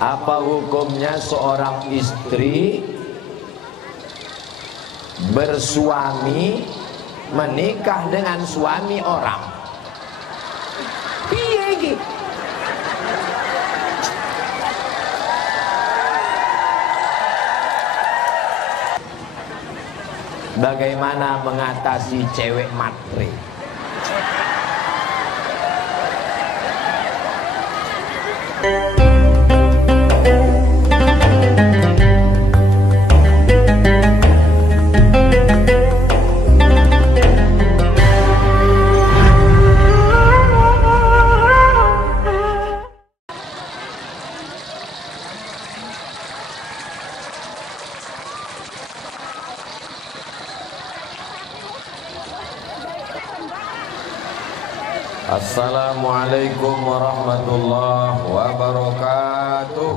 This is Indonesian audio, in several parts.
Apa hukumnya seorang istri bersuami menikah dengan suami orang? Piye iki? Bagaimana mengatasi cewek matre? Assalamualaikum warahmatullahi wabarakatuh.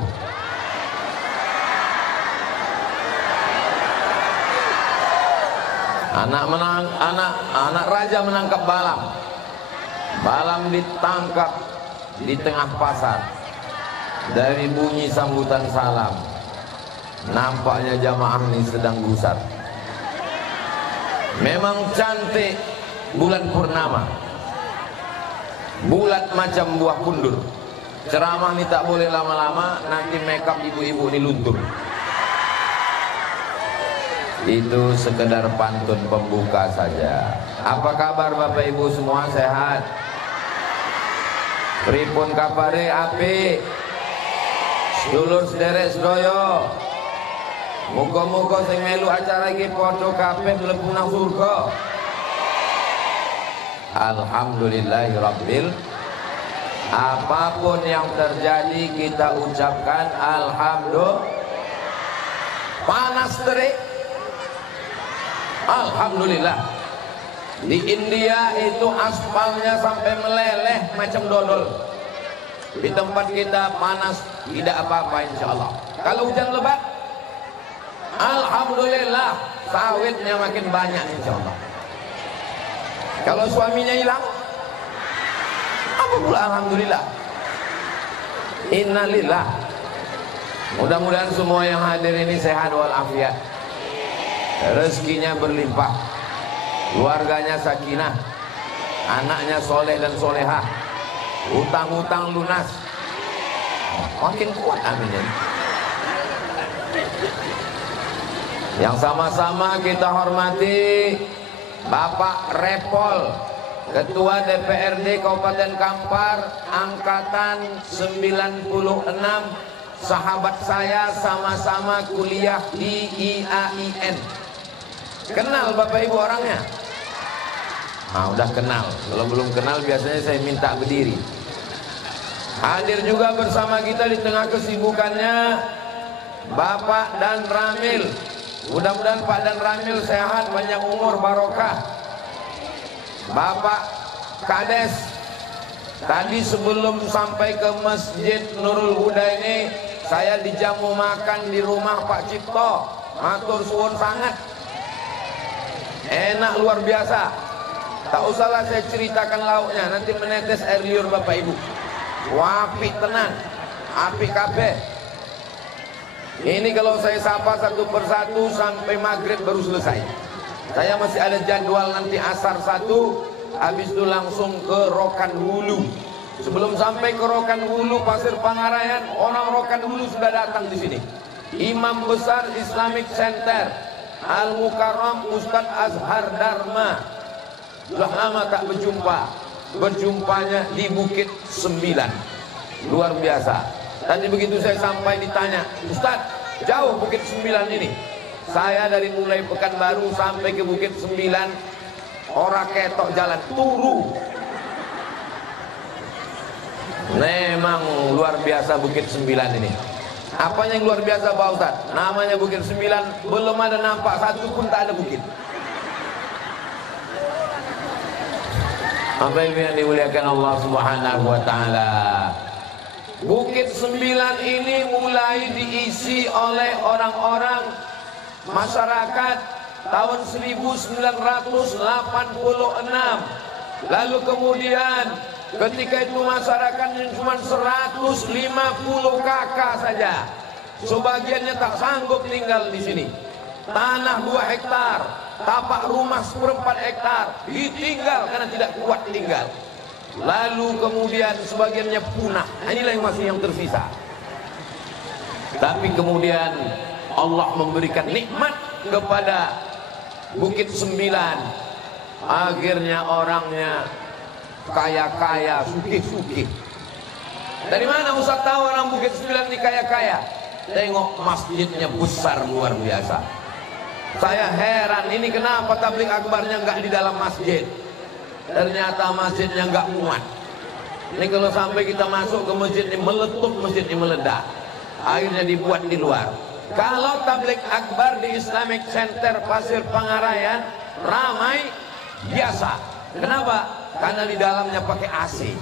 Anak raja menangkap balam. Balam ditangkap di tengah pasar. Dari bunyi sambutan salam, nampaknya jamaah ini sedang gusar. Memang cantik bulan purnama, bulat macam buah kundur. Ceramah ini tak boleh lama-lama, nanti makeup ibu-ibu ini luntur. Itu sekedar pantun pembuka saja. Apa kabar Bapak Ibu semua, sehat? Pripun kabare? Apik? Sedulur sederek sedoyo, muga-muga sing melu acara iki padha kabeh mlebu nang surga. Alhamdulillahirabbil. Apapun yang terjadi kita ucapkan alhamdulillah. Panas terik, alhamdulillah. Di India itu aspalnya sampai meleleh macam dodol. Di tempat kita panas tidak apa-apa insyaallah. Kalau hujan lebat, alhamdulillah sawitnya makin banyak insyaallah. Kalau suaminya hilang, apa pula alhamdulillah. Innalillah. Mudah-mudahan semua yang hadir ini sehat walafiat, rezekinya berlimpah, keluarganya sakinah, anaknya soleh dan solehah, utang-utang lunas, makin kuat, amin ya. Yang sama-sama kita hormati Bapak Repol, Ketua DPRD Kabupaten Kampar Angkatan 96, sahabat saya, sama-sama kuliah di IAIN. Kenal Bapak Ibu orangnya? Nah, udah kenal. Kalau belum kenal biasanya saya minta berdiri. Hadir juga bersama kita di tengah kesibukannya Bapak Dan Ramil. Mudah-mudahan Pak Dan Ramil sehat, banyak umur, barokah. Bapak Kades, tadi sebelum sampai ke Masjid Nurul Huda ini, saya dijamu makan di rumah Pak Cipto. Matur suwun sangat, enak luar biasa. Tak usahlah saya ceritakan lauknya, nanti menetes air liur Bapak Ibu. Wapi tenan, api kabeh. Ini kalau saya sapa satu persatu sampai maghrib baru selesai. Saya masih ada jadwal nanti asar 1, habis itu langsung ke Rokan Hulu. Sebelum sampai ke Rokan Hulu Pasir Pangarayan, orang Rokan Hulu sudah datang di sini. Imam Besar Islamic Center Al Mukarram Ustadz Azhar Dharma. Sudah lama tak berjumpa. Berjumpanya di Bukit 9. Luar biasa. Tadi begitu saya sampai ditanya, Ustadz, jauh Bukit 9 ini. Saya dari mulai Pekanbaru sampai ke Bukit 9, ora ketok jalan, turu. Memang luar biasa Bukit 9 ini. Apanya yang luar biasa Pak Ustadz? Namanya Bukit 9, belum ada nampak satu pun tak ada bukit. Apa yang dimuliakan Allah Subhanahu wa taala. Bukit 9 ini mulai diisi oleh orang-orang masyarakat tahun 1986. Lalu kemudian Ketika itu masyarakatnya cuma 150 kakak saja. Sebagiannya tak sanggup tinggal di sini. Tanah 2 hektar, tapak rumah 1/4 hektar ditinggal karena tidak kuat tinggal. Lalu kemudian sebagiannya punah. Inilah yang masih yang tersisa. Tapi kemudian Allah memberikan nikmat kepada Bukit 9. Akhirnya orangnya kaya-kaya, sugih-sugih. Dari mana Ustaz tahu orang Bukit 9 ini kaya-kaya? Tengok masjidnya besar luar biasa. Saya heran, ini kenapa tabligh akbarnya nggak di dalam masjid? Ternyata masjidnya nggak muat. Ini kalau sampai kita masuk ke masjid ini meletup, masjid ini meledak. Akhirnya dibuat di luar. Kalau tabligh akbar di Islamic Center Pasir Pangarayan ramai biasa. Kenapa? Karena di dalamnya pakai AC.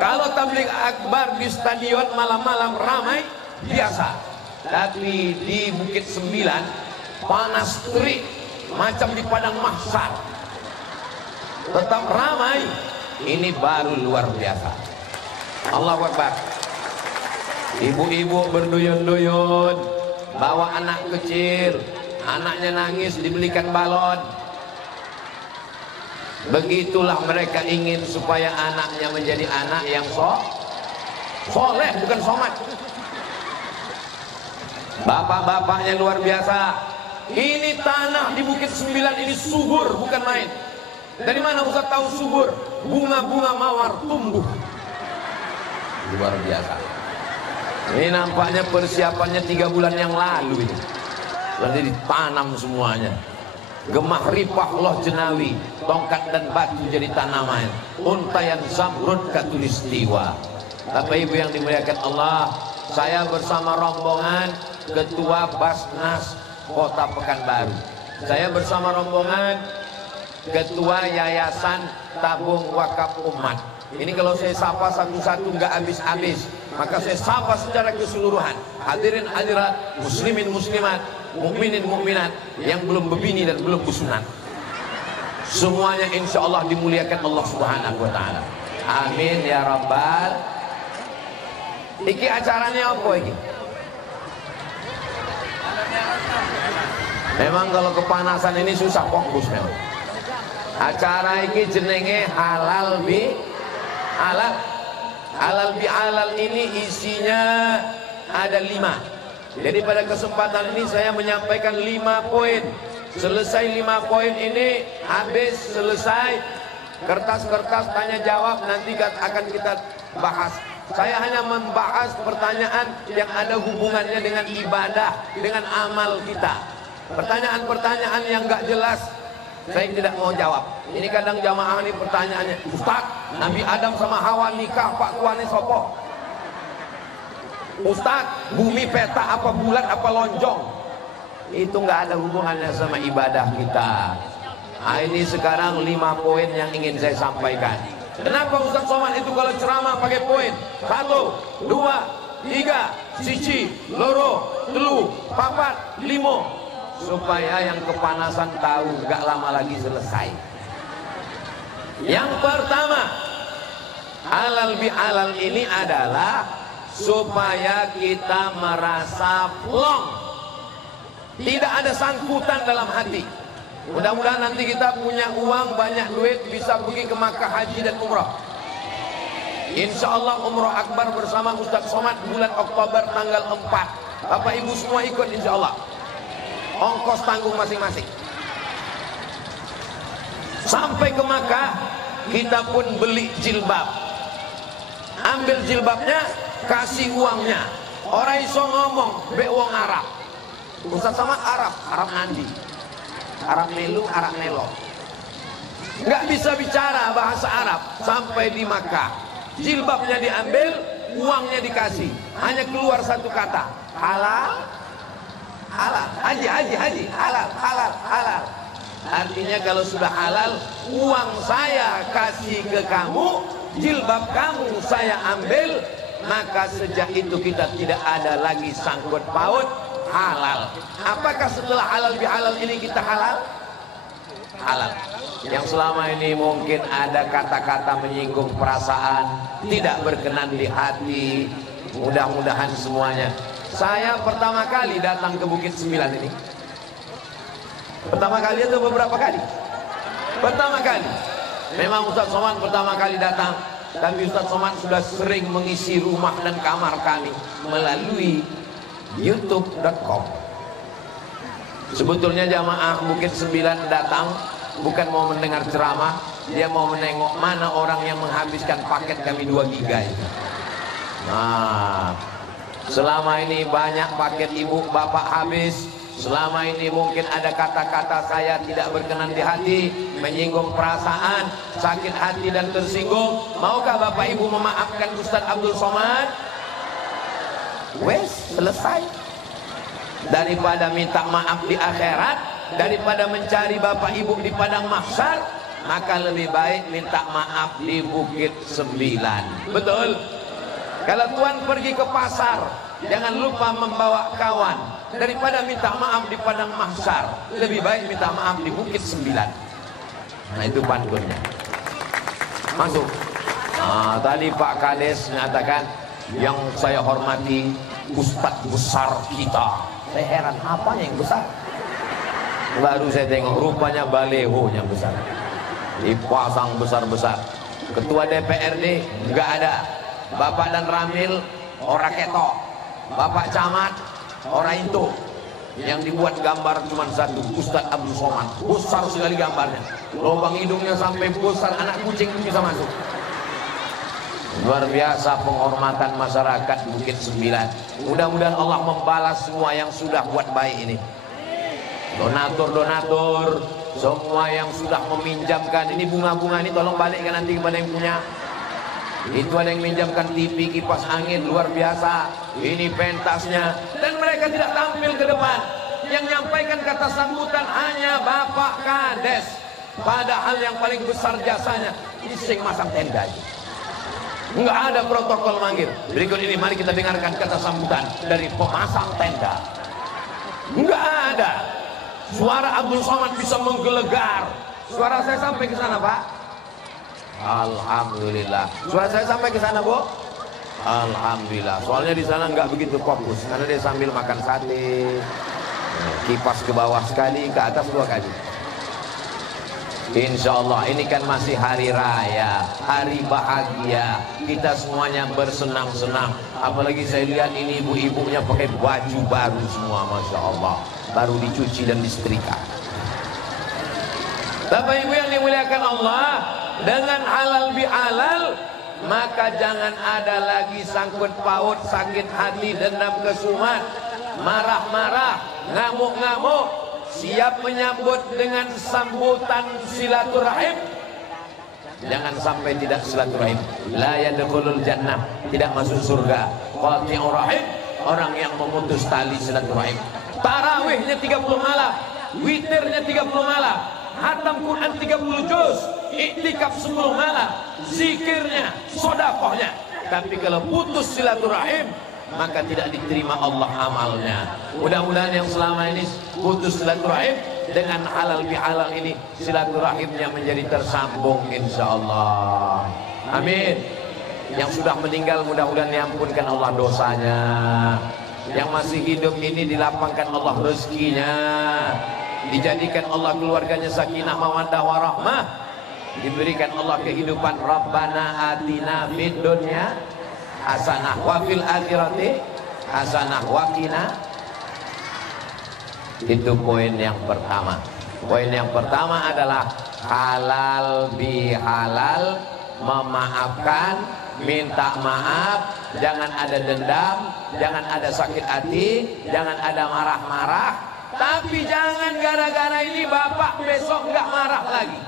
Kalau tabligh akbar di stadion malam-malam ramai biasa. Tapi di Bukit 9 panas terik macam di padang mahsyar, tetap ramai. Ini baru luar biasa. Allahu Akbar. Ibu-ibu berduyun-duyun bawa anak kecil, anaknya nangis dibelikan balon. Begitulah mereka ingin supaya anaknya menjadi anak yang soleh, bukan somat. Bapak-bapaknya luar biasa. Ini tanah di Bukit 9 ini subur, bukan main. Dari mana Ustaz tahu subur? Bunga-bunga mawar tumbuh. Luar biasa. Ini nampaknya persiapannya 3 bulan yang lalu ini. Lalu ditanam semuanya. Gemah ripah loh jenawi, tongkat dan batu jadi tanaman, untayan zamrud katulistiwa. Bapak Ibu yang dimuliakan Allah, saya bersama rombongan Ketua Basnas Kota Pekanbaru. Saya bersama rombongan Ketua Yayasan Tabung Wakaf Umat. Ini kalau saya sapa satu-satu nggak habis-habis, maka saya sapa secara keseluruhan. Hadirin hadirat, muslimin muslimat, mukminin mukminat yang belum berbini dan belum bersunat, semuanya insya Allah dimuliakan Allah Subhanahu wa Ta'ala. Amin ya Rabbal. Iki acaranya apa ini? Memang kalau kepanasan ini susah fokus memang. Acara ini jenenge halal bi halal. Halal bi halal ini isinya ada 5. Jadi pada kesempatan ini saya menyampaikan 5 poin. Selesai 5 poin ini, habis selesai kertas-kertas tanya jawab nanti akan kita bahas. Saya hanya membahas pertanyaan yang ada hubungannya dengan ibadah, dengan amal kita. Pertanyaan-pertanyaan yang nggak jelas saya tidak mau jawab. Ini kadang jamaah ini pertanyaannya, Ustaz, Nabi Adam sama Hawa nikah Pak Kuane sopo? Ustaz, bumi peta apa bulat apa lonjong? Itu nggak ada hubungannya sama ibadah kita. Nah, ini sekarang 5 poin yang ingin saya sampaikan. Kenapa Ustaz Somad itu kalau ceramah pakai poin? 1, 2, 3, siji, loro, telu, papat, limo, supaya yang kepanasan tahu gak lama lagi selesai. Yang pertama, halal bihalal ini adalah supaya kita merasa plong, tidak ada sangkutan dalam hati. Mudah-mudahan nanti kita punya uang, banyak duit, bisa pergi ke Makkah haji dan umrah. Insya Allah umrah akbar bersama Ustaz Somad bulan Oktober tanggal 4. Bapak Ibu semua ikut insya Allah. Ongkos tanggung masing-masing. Sampai ke Makkah kita pun beli jilbab. Ambil jilbabnya, kasih uangnya. Orang iso ngomong be wong Arab. Ustaz Somad Arab Nandi, Arab Melu, Arab Melo. Nggak bisa bicara bahasa Arab. Sampai di Makkah, jilbabnya diambil, uangnya dikasih. Hanya keluar satu kata, halal, halal, haji, halal, halal, halal. Artinya kalau sudah halal, uang saya kasih ke kamu, jilbab kamu saya ambil, maka sejak itu kita tidak ada lagi sangkut paut, halal. Apakah setelah halal bihalal ini kita halal? Halal. yang selama ini mungkin ada kata-kata menyinggung perasaan, tidak berkenan di hati, mudah-mudahan semuanya. Saya pertama kali datang ke Bukit Sembilan ini. Pertama kali atau beberapa kali? Pertama kali. Memang Ustaz Somad pertama kali datang, tapi Ustaz Somad sudah sering mengisi rumah dan kamar kami melalui youtube.com. Sebetulnya jamaah Bukit Sembilan datang bukan mau mendengar ceramah, dia mau menengok mana orang yang menghabiskan paket kami 2 giga itu. Nah, selama ini banyak paket ibu bapak habis. Selama ini mungkin ada kata-kata saya tidak berkenan di hati, menyinggung perasaan, sakit hati dan tersinggung. Maukah bapak ibu memaafkan Ustaz Abdul Somad? Wes, selesai. Daripada minta maaf di akhirat, daripada mencari bapak ibu di padang mahsyar, maka lebih baik minta maaf di Bukit Sembilan. Betul? Kalau tuan pergi ke pasar, jangan lupa membawa kawan. Daripada minta maaf di padang mahsyar, lebih baik minta maaf di Bukit Sembilan. Nah, itu pantunnya. Masuk. Tadi Pak Kades mengatakan, yang saya hormati Ustadz besar kita. Saya heran, apanya yang besar? Baru saya tengok, rupanya balehonya besar, dipasang besar-besar. Ketua DPRD nggak ada. Bapak dan Ramil ora ketok. Bapak camat ora itu. Yang dibuat gambar cuma satu, Ustaz Abdul Somad. Besar sekali gambarnya, lubang hidungnya sampai besar, anak kucing bisa masuk. Luar biasa penghormatan masyarakat Bukit Sembilan. Mudah-mudahan Allah membalas semua yang sudah buat baik ini. Donatur-donatur, semua yang sudah meminjamkan. Ini bunga-bunga ini tolong balikkan nanti kepada yang punya. Itu ada yang minjamkan TV, kipas angin, luar biasa. Ini pentasnya. Dan mereka tidak tampil ke depan. Yang menyampaikan kata sambutan hanya Bapak Kades. Padahal yang paling besar jasanya ini sing masang tenda. Enggak ada protokol manggil. Berikut ini mari kita dengarkan kata sambutan dari pemasang tenda. Enggak ada. Suara Abdul Somad bisa menggelegar. Suara saya sampai ke sana, Pak? Alhamdulillah. Suara saya sampai ke sana, Bu? Alhamdulillah. Soalnya di sana nggak begitu fokus karena dia sambil makan sate. Kipas ke bawah sekali, ke atas 2 kali. Insya Allah ini kan masih hari raya, hari bahagia. Kita semuanya bersenang-senang. Apalagi saya lihat ini ibu-ibunya pakai baju baru semua, Masya Allah. Baru dicuci dan disetrika. Bapak ibu yang dimuliakan Allah, dengan halal bihalal, maka jangan ada lagi sangkut paut, sakit hati, dendam kesumat, marah-marah, ngamuk-ngamuk. Siap menyambut dengan sambutan silaturahim. Jangan sampai tidak silaturahim. La yadkhulul jannah, tidak masuk surga. Qati'ur rahim, orang yang memutus tali silaturahim. Tarawihnya 30 malam, witirnya 30 malam, hatam Quran 30 juz, iktikaf 10 malam, zikirnya, sedekahnya. Tapi kalau putus silaturahim, maka tidak diterima Allah amalnya. Mudah-mudahan yang selama ini putus silaturahim, dengan halal bihalal ini silaturahimnya menjadi tersambung insyaallah. Amin. Yang sudah meninggal mudah-mudahan diampunkan Allah dosanya. Yang masih hidup ini dilapangkan Allah rezekinya, dijadikan Allah keluarganya sakinah mawaddah warahmah, diberikan Allah kehidupan. Rabbana atina fid dunya hasanah wa fil akhirati hasanah wa qina. Itu poin yang pertama. Poin yang pertama adalah halal bihalal, memaafkan, minta maaf, jangan ada dendam, jangan ada sakit hati, jangan ada marah-marah. Tapi jangan gara-gara ini bapak besok nggak marah lagi.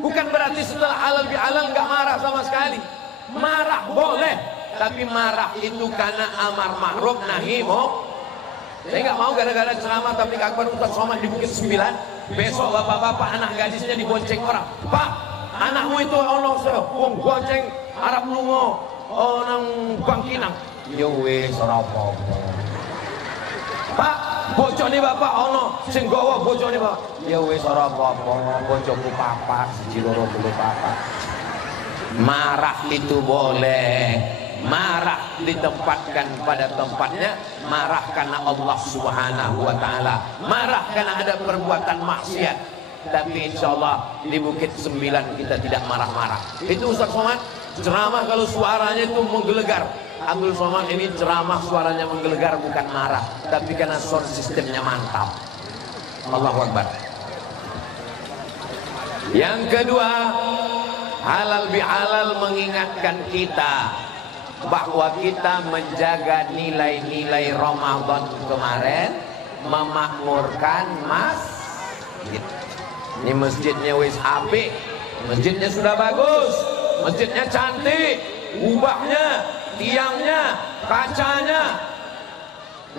Bukan berarti setelah halal bihalal nggak marah sama sekali. Marah boleh, tapi marah itu karena amar ma'ruf nahi munkar. Saya nggak mau gara-gara ceramah tabligh akbar Ustaz Somad di Bukit Sembilan, besok bapak-bapak anak gadisnya dibonceng orang. Pak, anakmu itu ono bonceng Arab lungo, orang Bangkinang. Yo wis ora apa-apa. Pak, bojone bapak ono sing gawa bojone bapak. Ya wis ora apa-apa, bojoku papat, siji loro telu papat. Marah itu boleh, marah ditempatkan pada tempatnya, marah karena Allah Subhanahu wa taala, marah karena ada perbuatan maksiat. Tapi insya Allah di Bukit 9 kita tidak marah-marah. Itu Ustaz Somad ceramah kalau suaranya itu menggelegar. Abdul Somad ini ceramah suaranya menggelegar, bukan marah, tapi karena sound sistemnya mantap. Allahu Akbar. Yang kedua, halal bihalal mengingatkan kita bahwa kita menjaga nilai-nilai Ramadan kemarin, memakmurkan masjid. Ini masjidnya wis apik, masjidnya sudah bagus, masjidnya cantik, ubahnya, tiangnya, kacanya.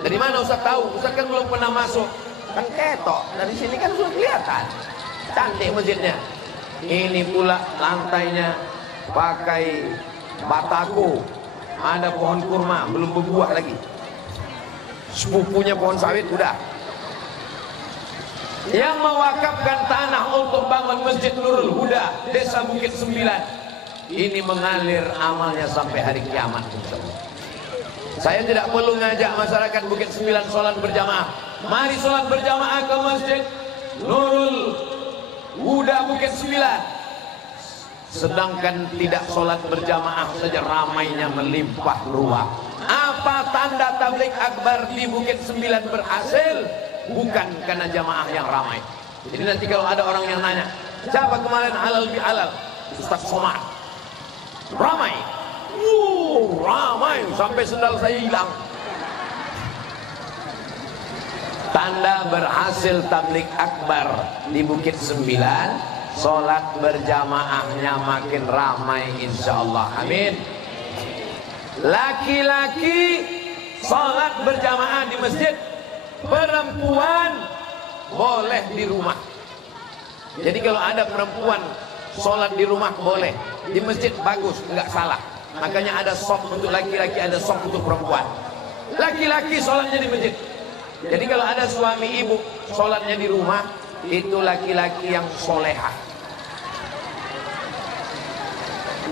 Dari mana Ustaz tahu? Ustaz kan belum pernah masuk. Kan ketok, dari sini kan sudah kelihatan. Cantik masjidnya. Ini pula lantainya pakai batako. Ada pohon kurma, belum berbuah lagi. Sepupunya pohon sawit udah. Yang mewakafkan tanah untuk bangun Masjid Nurul Huda, Desa Bukit 9, ini mengalir amalnya sampai hari kiamat. Saya tidak perlu ngajak masyarakat Bukit 9 sholat berjamaah. Mari sholat berjamaah ke Masjid Nurul Huda Bukit 9. Sedangkan tidak sholat berjamaah saja ramainya melimpah ruah. Apa tanda tabligh akbar di Bukit 9 berhasil? Bukan karena jamaah yang ramai. Jadi nanti kalau ada orang yang nanya, siapa kemarin halal bihalal? Ustaz Somad. Ramai. Ramai sampai sendal saya hilang. Tanda berhasil tabligh akbar di Bukit 9, sholat berjamaahnya makin ramai insyaallah. Amin. Laki-laki sholat berjamaah di masjid, perempuan boleh di rumah. Jadi kalau ada perempuan sholat di rumah boleh, di masjid bagus, enggak salah. Makanya ada shop untuk laki-laki, ada shop untuk perempuan. Laki-laki sholatnya di masjid. Jadi kalau ada suami ibu sholatnya di rumah, itu laki-laki yang solehah.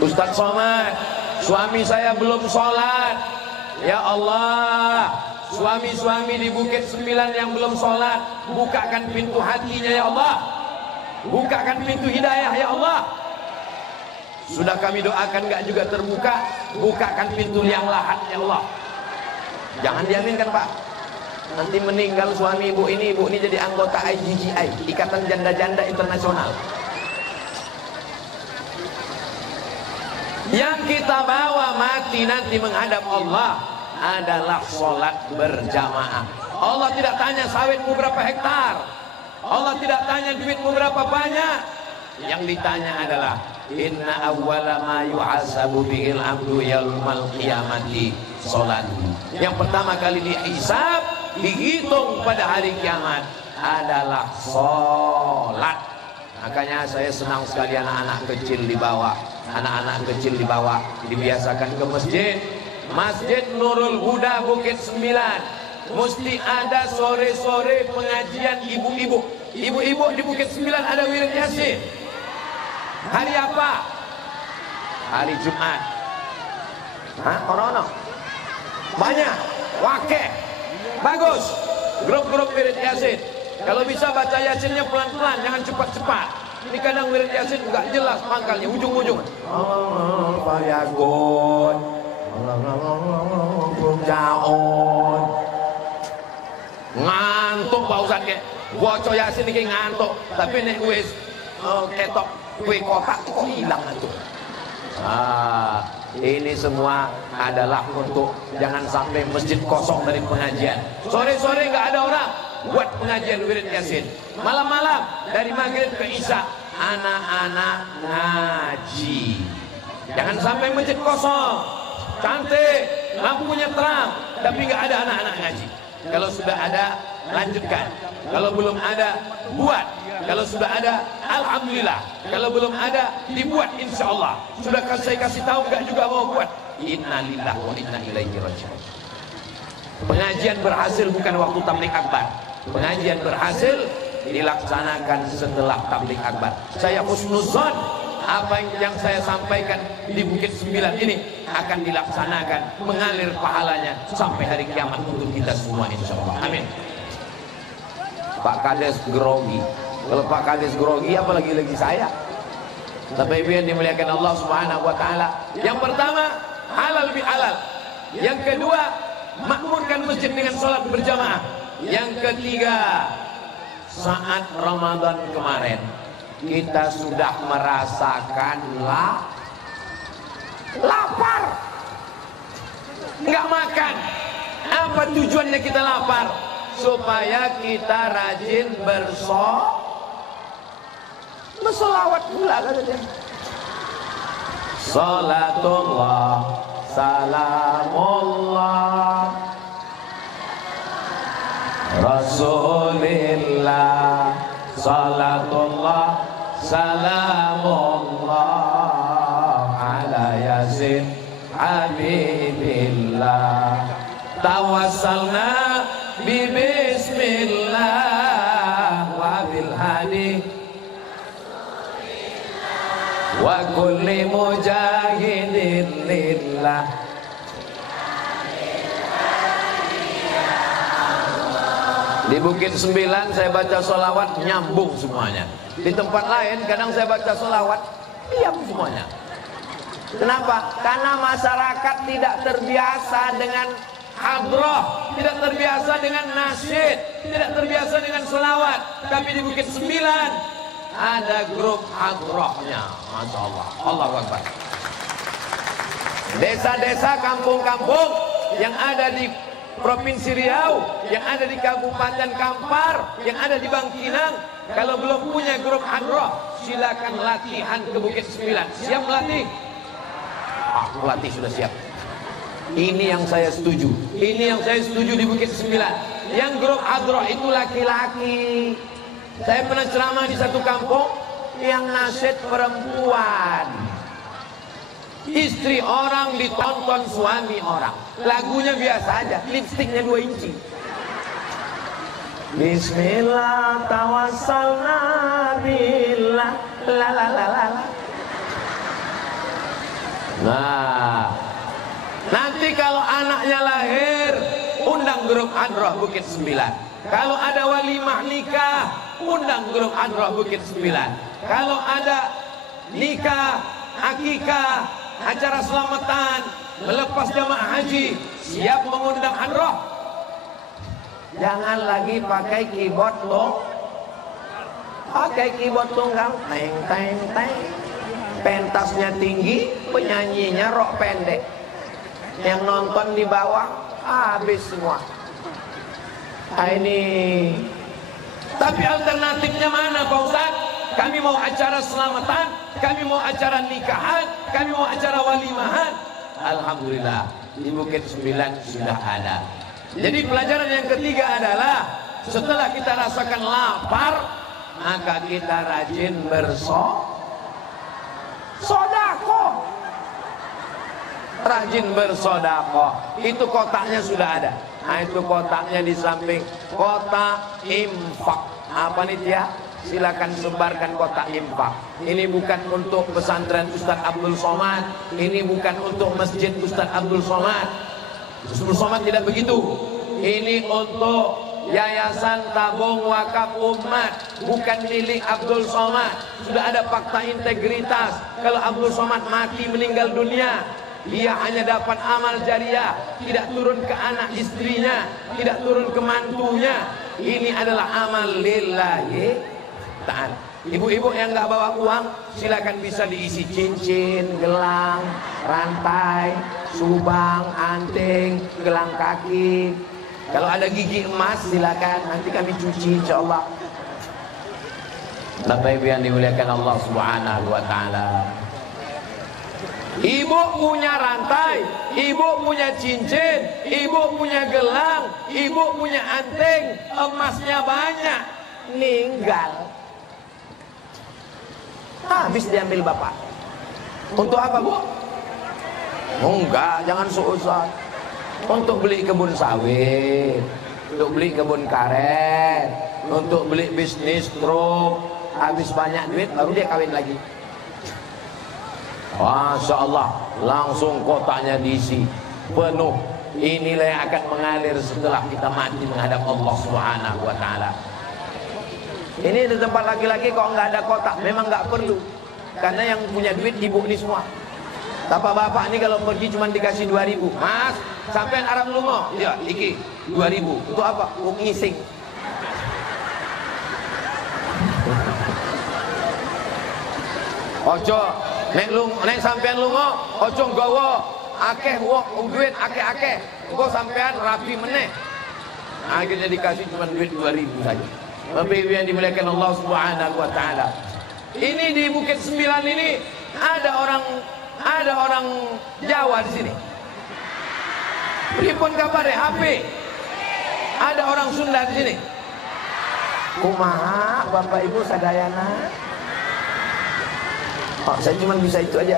Ustaz Somad, suami saya belum sholat. Ya Allah, suami-suami di Bukit 9 yang belum sholat, bukakan pintu hatinya ya Allah, bukakan pintu hidayah ya Allah. Sudah kami doakan gak juga terbuka, bukakan pintu liang lahat ya Allah. Jangan diaminkan Pak, nanti meninggal suami ibu ini jadi anggota IGGI, Ikatan Janda-Janda Internasional. Yang kita bawa mati nanti menghadap Allah adalah sholat berjamaah. Allah tidak tanya sawitmu berapa hektar, Allah tidak tanya duitmu berapa banyak. Yang ditanya adalah inna awwala ma yuhasabu bihil abdu yaumal qiyamati sholat. Yang pertama kali dihisab, dihitung pada hari kiamat adalah sholat. Makanya saya senang sekali anak-anak kecil dibawa, dibiasakan ke masjid. Masjid Nurul Huda Bukit 9 mesti ada sore-sore pengajian ibu-ibu. Ibu-ibu di Bukit 9 ada wirid yasin. Hari apa? Hari Jumat. Hah? Orang-orang banyak, wakeh, bagus. Grup-grup wirid yasin. Kalau bisa baca yasinnya pelan-pelan, jangan cepat-cepat. Ini kadang wirid yasin nggak jelas pangkalnya, ujung-ujung. Pak Yagun, Jaon, ngantuk Pak Ustaz ke. Baca yasin ini ngantuk, tapi nek wis ketok kue kotak kok hilang itu. Ini semua adalah untuk jangan sampai masjid kosong dari pengajian. Sore-sore nggak ada orang, buat pengajian wirid yasin. Malam-malam dari maghrib ke isya anak-anak ngaji. Jangan sampai masjid kosong, cantik, lampunya terang, tapi nggak ada anak-anak ngaji. Kalau sudah ada, lanjutkan. Kalau belum ada, buat. Kalau sudah ada, alhamdulillah. Kalau belum ada, dibuat insya Allah. Sudah saya kasih tahu, nggak juga mau buat. Inna lillahi wa inna ilaihi raji'un. Pengajian berhasil bukan waktu tablik akbar. Pengajian berhasil dilaksanakan setelah tablik akbar. Saya husnuzon apa yang saya sampaikan di Bukit 9 ini akan dilaksanakan, mengalir pahalanya sampai hari kiamat untuk kita semua, insyaallah. Amin. Pak Kades grogi. Kalau Pak Kades grogi, apalagi lagi saya. Tapi yang dimuliakan Allah Subhanahu wa taala. Yang pertama, halal bihalal. Yang kedua, makmurkan masjid dengan sholat berjamaah. Yang ketiga, saat Ramadan kemarin kita sudah merasakan lapar, nggak makan. Apa tujuannya kita lapar? Supaya kita rajin bersolawat pula, katanya. Salatullah salamullah Rasulillah, salatullah salamullah ala yasin habibillah, tawassalna bi bismillah wa bil hadi wa kulli mujahidin lillah. Di Bukit 9 saya baca sholawat nyambung semuanya. Di tempat lain kadang saya baca sholawat diam semuanya. Kenapa? Karena masyarakat tidak terbiasa dengan hadroh, tidak terbiasa dengan nasyid, tidak terbiasa dengan sholawat. Tapi di Bukit 9 ada grup hadrohnya, masya Allah. Allahu Akbar. Desa-desa, kampung-kampung yang ada di Provinsi Riau, yang ada di Kabupaten Kampar, yang ada di Bangkinang, kalau belum punya grup hadroh, silakan latihan ke Bukit 9. Siap melatih? Pelatih sudah siap. Ini yang saya setuju. Ini yang saya setuju di Bukit 9. Yang grup hadroh itu laki-laki. Saya pernah ceramah di satu kampung yang nasyid perempuan. Istri orang ditonton suami orang. Lagunya biasa aja, lipstiknya 2 inci. Bismillah tawassalna billah la la la la. Nah, nanti kalau anaknya lahir, undang grup hadroh Bukit 9. Kalau ada walimah nikah, undang grup hadroh Bukit 9. Kalau ada nikah, akikah, acara selamatan, melepas jamaah haji, siap mengundang hadroh. Jangan lagi pakai keyboard loh. Pakai keyboard tunggal, teng teng teng. Pentasnya tinggi, penyanyinya rok pendek. Yang nonton di bawah habis semua. Ini. Tapi alternatifnya mana Pak Ustaz? Kami mau acara selamatan, kami mau acara nikahan, kami mau acara walimahan. Alhamdulillah di Bukit 9 sudah ada. Jadi pelajaran yang ketiga adalah setelah kita rasakan lapar, maka kita rajin bersodako. Rajin bersodako. Itu kotaknya sudah ada. Nah itu kotaknya di samping kotak infak. Apa nih dia? Silakan sebarkan kotak infak. Ini bukan untuk pesantren Ustaz Abdul Somad, ini bukan untuk masjid Ustaz Abdul Somad. Abdul Somad tidak begitu. Ini untuk Yayasan Tabung Wakaf Umat, bukan milik Abdul Somad. Sudah ada fakta integritas. Kalau Abdul Somad mati meninggal dunia, dia hanya dapat amal jariah, tidak turun ke anak istrinya, tidak turun ke mantunya. Ini adalah amal lillahi ta'ala. Ibu-ibu yang nggak bawa uang, silakan bisa diisi cincin, gelang, rantai, subang, anting, gelang kaki. Kalau ada gigi emas, silakan nanti kami cuci, insyaallah. Bapak Ibu yang dimuliakan Allah Subhanahu wa taala. Ibu punya rantai, ibu punya cincin, ibu punya gelang, ibu punya anting, emasnya banyak, ninggal. Habis diambil bapak. Untuk apa Bu? Oh enggak, jangan seuzon. untuk beli kebun sawit, untuk beli kebun karet, untuk beli bisnis truk. Habis banyak duit baru dia kawin lagi. Masya Allah, langsung kotaknya diisi penuh. Inilah yang akan mengalir setelah kita mati menghadap Allah Subhanahu wa Ta'ala. Ini di tempat laki-laki kok nggak ada kotak, memang nggak perlu, karena yang punya duit ibu ini semua. Bapak-bapak ini kalau pergi cuma dikasih 2.000. Mas, sampean Arab lungo? Iya, iki 2.000. Itu apa? Ngising. Ojo nek sampean lungo, ojo nggawa akeh duit akeh-akeh. Engko sampean rapi meneh. Akhirnya dikasih cuma duit 2.000 saja. Bapak Ibu yang dimuliakan Allah Subhanahu wa Ta'ala. Ini di Bukit Sembilan ini ada orang Jawa di sini. Pripun kabare HP? Ada orang Sunda di sini. Kumaha Bapak Ibu sadayana? Oh, saya cuma bisa itu aja.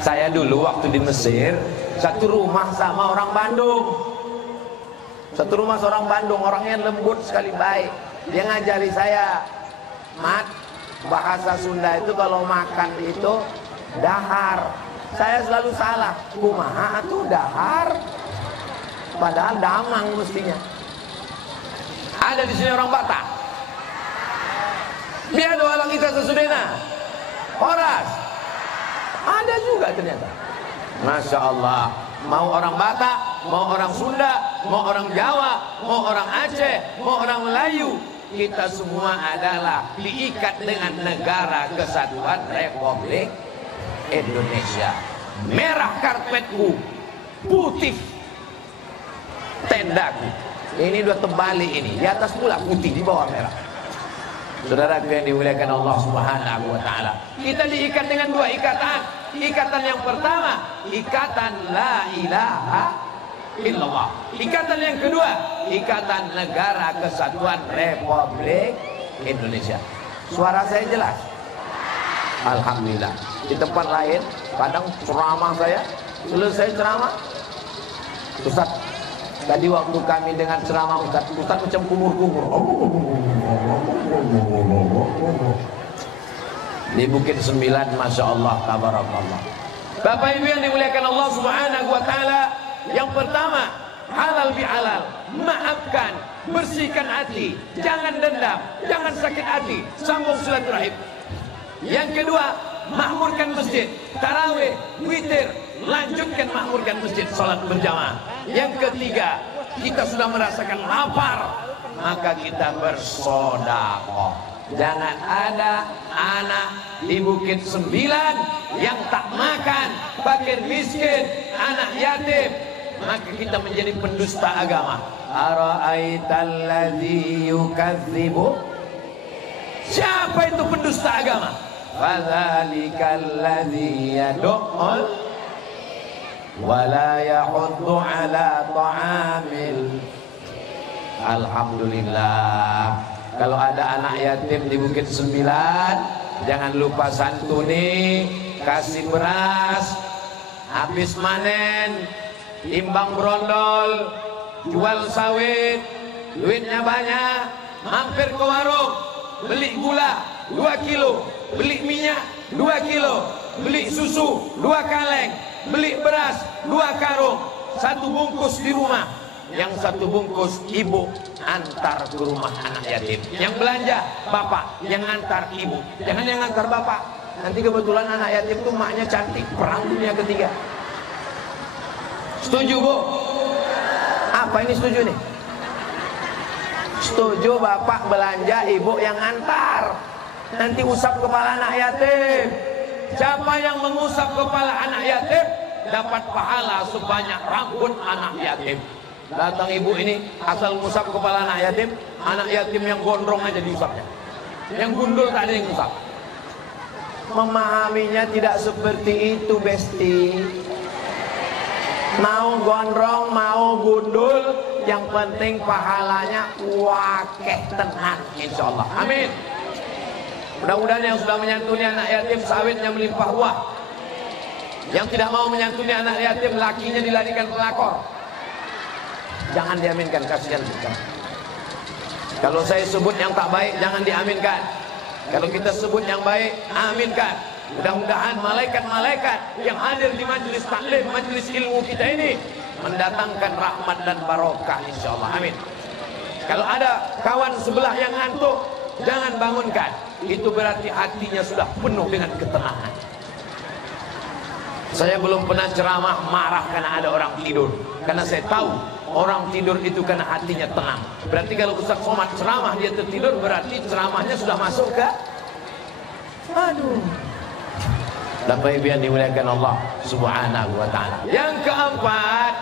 Saya dulu waktu di Mesir satu rumah sama orang Bandung. Satu rumah seorang Bandung, orangnya lembut sekali, baik. Dia ngajari saya, Mat, bahasa Sunda itu kalau makan itu dahar. Saya selalu salah. Kumaha atuh dahar? Padahal damang mestinya. Ada di sini orang Batak. Biar doa kita sesudena. Horas. Ada juga ternyata. Masya Allah. Mau orang Batak, mau orang Sunda, mau orang Jawa, mau orang Aceh, mau orang Melayu, kita semua adalah diikat dengan negara kesatuan Republik Indonesia. Merah karpetku, putih tendaku. Ini udah terbalik ini. Di atas pula putih, di bawah merah. Saudara yang dimuliakan Allah Subhanahu wa Ta'ala, kita diikat dengan dua ikatan. Ikatan yang pertama, ikatan la ilaha illallah. Ikatan yang kedua, ikatan negara kesatuan Republik Indonesia. Suara saya jelas? Alhamdulillah. Di tempat lain, kadang ceramah saya, selesai ceramah, Ustaz, tadi waktu kami dengan ceramah Ustaz macam kumur-kumur. Di Bukit Sembilan, Masya Allah, tabarakallah. Bapak Ibu yang dimuliakan Allah Subhanahu wa Ta'ala, yang pertama, halal bihalal, maafkan, bersihkan hati, jangan dendam, jangan sakit hati, sambung silaturahim. Yang kedua, makmurkan masjid, tarawih, witir, lanjutkan makmurkan masjid, salat berjamaah. Yang ketiga, kita sudah merasakan lapar, maka kita bersedekah. Jangan ada anak di Bukit Sembilan yang tak makan, fakir miskin, anak yatim, maka kita menjadi pendusta agama. Ara'aital ladzi yukadzibu, siapa itu pendusta agama? Fadzalikal ladzi yad'ul wala yahuddu ala ta'amil. Alhamdulillah. Kalau ada anak yatim di Bukit Sembilan, jangan lupa santuni, kasih beras, habis manen, timbang brondol, jual sawit, duitnya banyak, mampir ke warung, beli gula 2 kilo, beli minyak 2 kilo, beli susu 2 kaleng, beli beras 2 karung, 1 bungkus di rumah. Yang 1 bungkus ibu antar ke rumah anak yatim. Yang belanja bapak, yang antar ibu. Jangan yang antar bapak. Nanti kebetulan anak yatim itu maknya cantik, perang dunia ketiga. Setuju Bu? Apa ini setuju nih? Setuju bapak belanja, ibu yang antar. Nanti usap kepala anak yatim. Siapa yang mengusap kepala anak yatim dapat pahala sebanyak rambut anak yatim. Datang ibu ini asal ngusap kepala anak yatim yang gondrong aja diusapnya, yang gundul tak ada yang ngusap. Memahaminya tidak seperti itu, Besti. Mau gondrong, mau gundul, yang penting pahalanya wakeh tenan, insyaallah. Amin. Mudah-mudahan yang sudah menyantuni anak yatim sawitnya melimpah ruah. Yang tidak mau menyantuni anak yatim, lakinya dilarikan pelakor. Jangan diaminkan, kasihan kita. Kalau saya sebut yang tak baik, jangan diaminkan. Kalau kita sebut yang baik, aminkan. Mudah-mudahan malaikat-malaikat yang hadir di majelis taklim, majelis ilmu kita ini mendatangkan rahmat dan barokah, insyaallah. Amin. Kalau ada kawan sebelah yang ngantuk, jangan bangunkan. Itu berarti hatinya sudah penuh dengan ketenangan. Saya belum pernah ceramah marah karena ada orang tidur, karena saya tahu orang tidur itu karena hatinya tenang. Berarti kalau Ustaz Somad ceramah dia tertidur, berarti ceramahnya sudah masuk ke aduh. Bapak Ibu yang dimuliakan Allah Subhanahu wa taala. Yang keempat,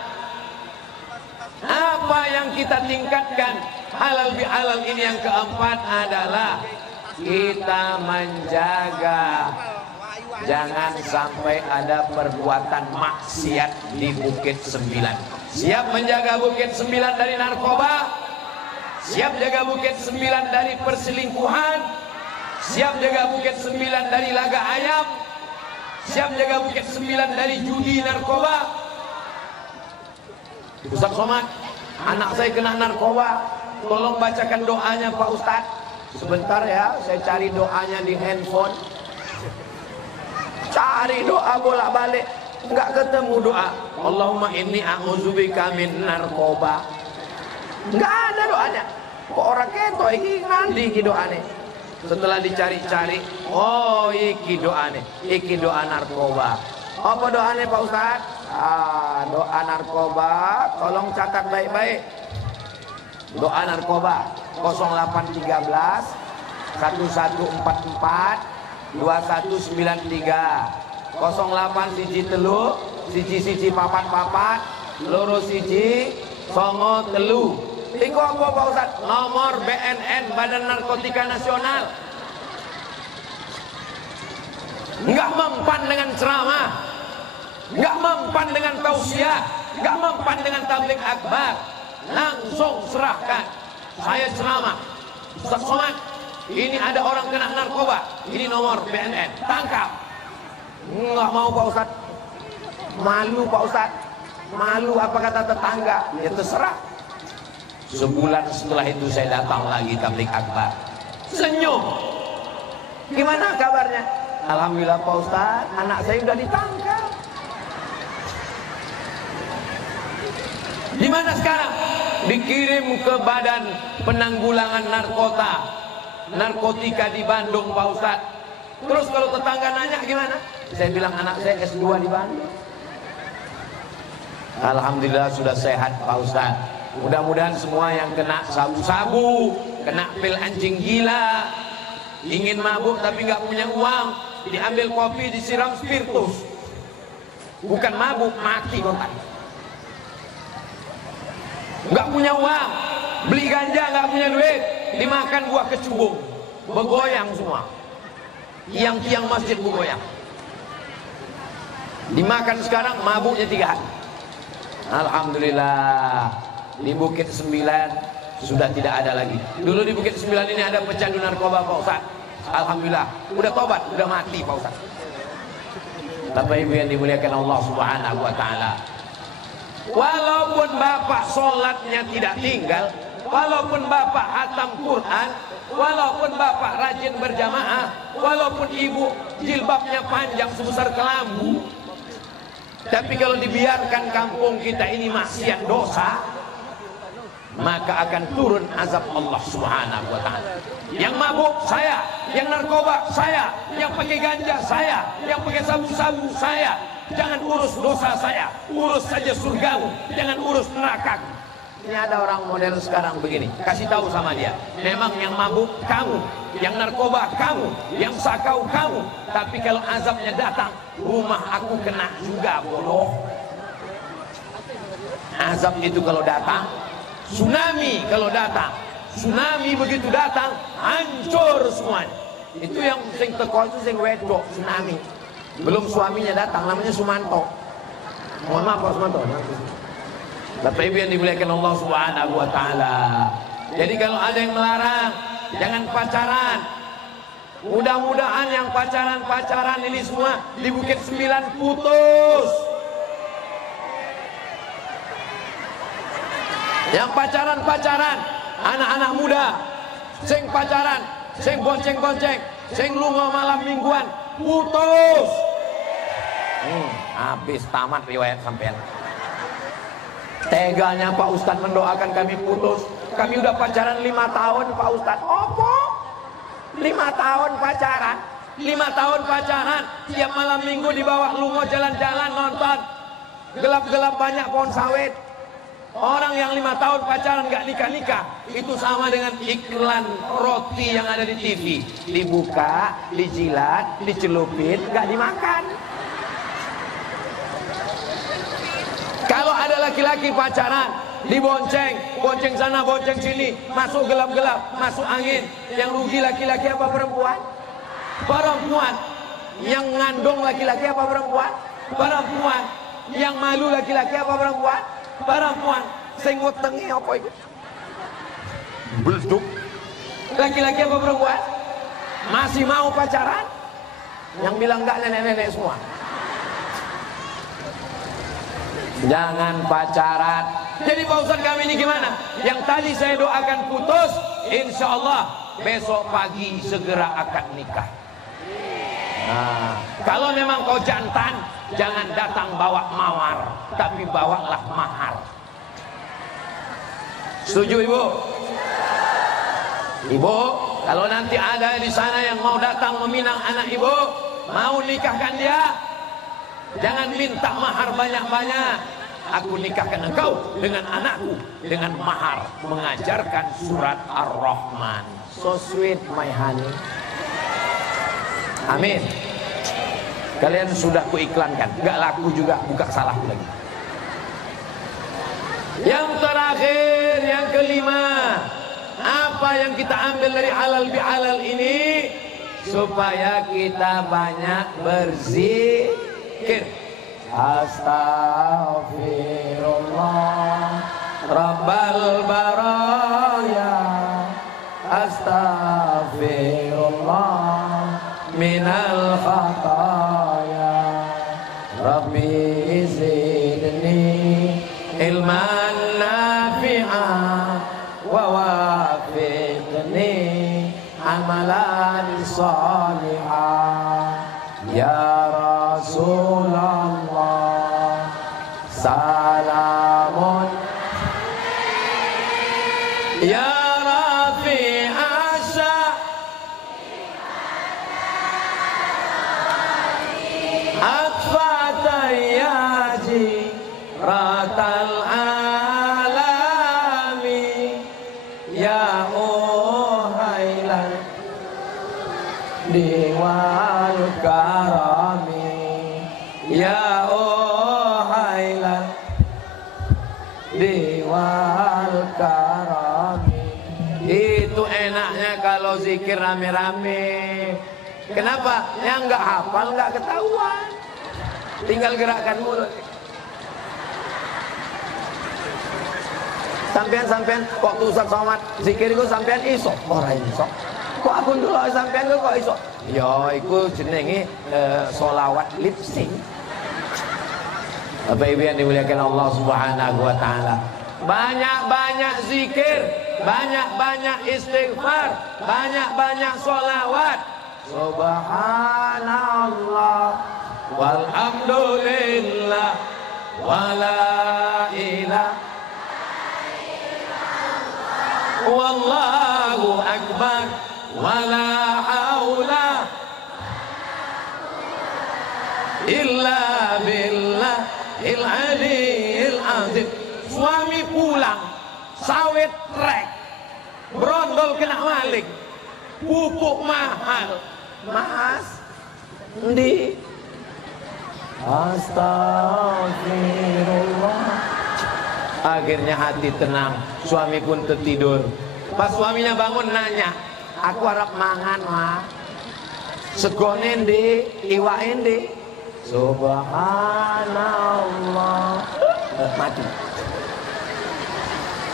apa yang kita tingkatkan halal bihalal ini, yang keempat adalah kita menjaga jangan sampai ada perbuatan maksiat di Bukit 9. Siap menjaga Bukit 9 dari narkoba, siap jaga Bukit 9 dari perselingkuhan, siap jaga Bukit 9 dari laga ayam, siap jaga Bukit 9 dari judi narkoba. Ustaz Somad, anak saya kena narkoba, tolong bacakan doanya Pak Ustaz. Sebentar ya, saya cari doanya di handphone. Cari doa bolak-balik, enggak ketemu doa. Allahumma inni a'udzubika min narkoba. Enggak ada doanya. Kok orang keto iki nganti iki doane. Setelah dicari-cari, oh iki doane, iki doa narkoba. Apa doanya Pak Ustaz? Doa narkoba, tolong catat baik-baik. Doa narkoba 0813 1144 2193 08 siji telu siji papat loro siji songo telu. Iku apa Pak Ustaz? Nomor BNN, Badan Narkotika Nasional. Enggak mempan dengan ceramah, enggak mempan dengan tausiah, enggak mempan dengan tabligh akbar, langsung serahkan. Saya ceramah, Ustaz Somad, ini ada orang kena narkoba, ini nomor BNN, tangkap. Enggak mau Pak Ustaz. Malu Pak Ustaz. Malu apa kata tetangga? Ya terserah. Sebulan setelah itu saya datang lagi tabligh akbar. Senyum. Gimana kabarnya? Alhamdulillah Pak Ustaz, anak saya sudah ditangkap. Di mana sekarang? Dikirim ke Badan Penanggulangan Narkotika di Bandung Pak Ustaz. Terus kalau tetangga nanya gimana? Saya bilang anak saya S2 di Bandung. Alhamdulillah sudah sehat Pak Ustaz. Mudah-mudahan semua yang kena sabu-sabu, kena pil anjing gila, ingin mabuk tapi nggak punya uang, diambil kopi disiram spiritus. Bukan mabuk, mati kontak. Nggak punya uang, beli ganja nggak punya duit, dimakan buah kecubung, bergoyang semua. Tiang-tiang masjid bergoyang. Dimakan sekarang mabuknya 3 hari. Alhamdulillah di Bukit 9 sudah tidak ada lagi. Dulu di Bukit 9 ini ada pecandu narkoba Pak Ustaz. Alhamdulillah udah tobat, udah mati Pak Ustaz. Bapak Ibu yang dimuliakan Allah Subhanahu wa taala. Walaupun bapak sholatnya tidak tinggal, walaupun bapak hatam Quran, walaupun bapak rajin berjamaah, walaupun ibu jilbabnya panjang sebesar kelambu, tapi kalau dibiarkan kampung kita ini maksiat dosa, maka akan turun azab Allah Subhanahu wa taala. Yang mabuk saya, yang narkoba saya, yang pakai ganja saya, yang pakai sabu-sabu saya. Jangan urus dosa saya, urus saja surgamu, jangan urus neraka. Ini ada orang model sekarang begini, kasih tahu sama dia, memang yang mabuk kamu, yang narkoba kamu, yang sakau kamu, tapi kalau azabnya datang, rumah aku kena juga bodoh. Azab itu kalau datang, tsunami kalau datang, tsunami begitu datang, hancur semuanya. Itu yang sing teko itu sing wedok tsunami. Belum suaminya datang, namanya Sumanto. Mohon maaf Pak Sumanto. Bapak Ibu yang dimuliakan Allah Subhanahu wa taala. Jadi kalau ada yang melarang, jangan pacaran. Mudah-mudahan yang pacaran-pacaran ini semua di Bukit 9 putus. Yang pacaran-pacaran, anak-anak muda, sing pacaran, sing bonceng-bonceng, sing lunga malam mingguan, putus. Habis tamat riwayat sampean. Teganya Pak Ustadz mendoakan kami putus. Kami udah pacaran 5 tahun Pak Ustadz. Apa? 5 tahun pacaran? 5 tahun pacaran, tiap malam minggu di bawah lungo jalan-jalan nonton. Gelap-gelap banyak pohon sawit. Orang yang 5 tahun pacaran gak nikah-nikah, itu sama dengan iklan roti yang ada di TV. Dibuka, dijilat, dicelupin, gak dimakan. Kalau ada laki-laki pacaran, dibonceng, bonceng sana, bonceng sini, masuk gelap-gelap, masuk angin. Yang rugi laki-laki apa perempuan? Perempuan. Yang ngandung laki-laki apa perempuan? Perempuan. Yang malu laki-laki apa perempuan? Perempuan. Sing wetengi apa itu? Belduk. Laki-laki apa perempuan? Masih mau pacaran? Yang bilang enggak nenek-nenek semua. Jangan pacaran. Jadi Pak Ustadz kami ini gimana? Yang tadi saya doakan putus, insya Allah besok pagi segera akan nikah. Nah, kalau memang kau jantan, jangan datang bawa mawar, tapi bawalah mahar. Setuju Ibu? Ibu, kalau nanti ada di sana yang mau datang meminang anak Ibu, mau nikahkan dia, jangan minta mahar banyak-banyak. Aku nikahkan engkau dengan anakku dengan mahar mengajarkan surat Ar-Rahman. So sweet my honey. Amin. Kalian sudah kuiklankan, gak laku juga, buka salahku lagi. Yang terakhir, yang kelima, apa yang kita ambil dari halal bihalal ini? Supaya kita banyak berzikir. Astaghfirullah Rabbal baraya, astaghfirullah minal khataya, Rabbi zidni ilman nafi'an wa wafiqni amalan salihah. Ya Rasulullah salamun ya Rafi Asya Atfatayyaji Ratal alami ya uhailan diwal karami ya uhailan diwal karami. Itu enaknya kalau zikir rame-rame. Kenapa? Yang nggak hafal nggak ketahuan, tinggal gerakan mulut. Sampean waktu Ustaz Somad zikir itu sampean iso ora iso. Kok aku dulu sampean kok iso? Ya iku jenenge sholawat lip sync. Bapak Ibu yang dimuliakan Allah Subhanahu wa taala. Banyak-banyak zikir, banyak-banyak istighfar, banyak-banyak sholawat. Subhanallah walhamdulillah wala ilaha wallahu akbar wala haula illa billahil aliyil azim. Suami pulang sawit trek, brondol kena maling, pupuk mahal. Mas endi? Astagfirullah. Akhirnya hati tenang, suami pun tertidur. Pas suaminya bangun nanya, aku harap mangan mah, segone ndi, iwake ndi. Subhanallah. Mati.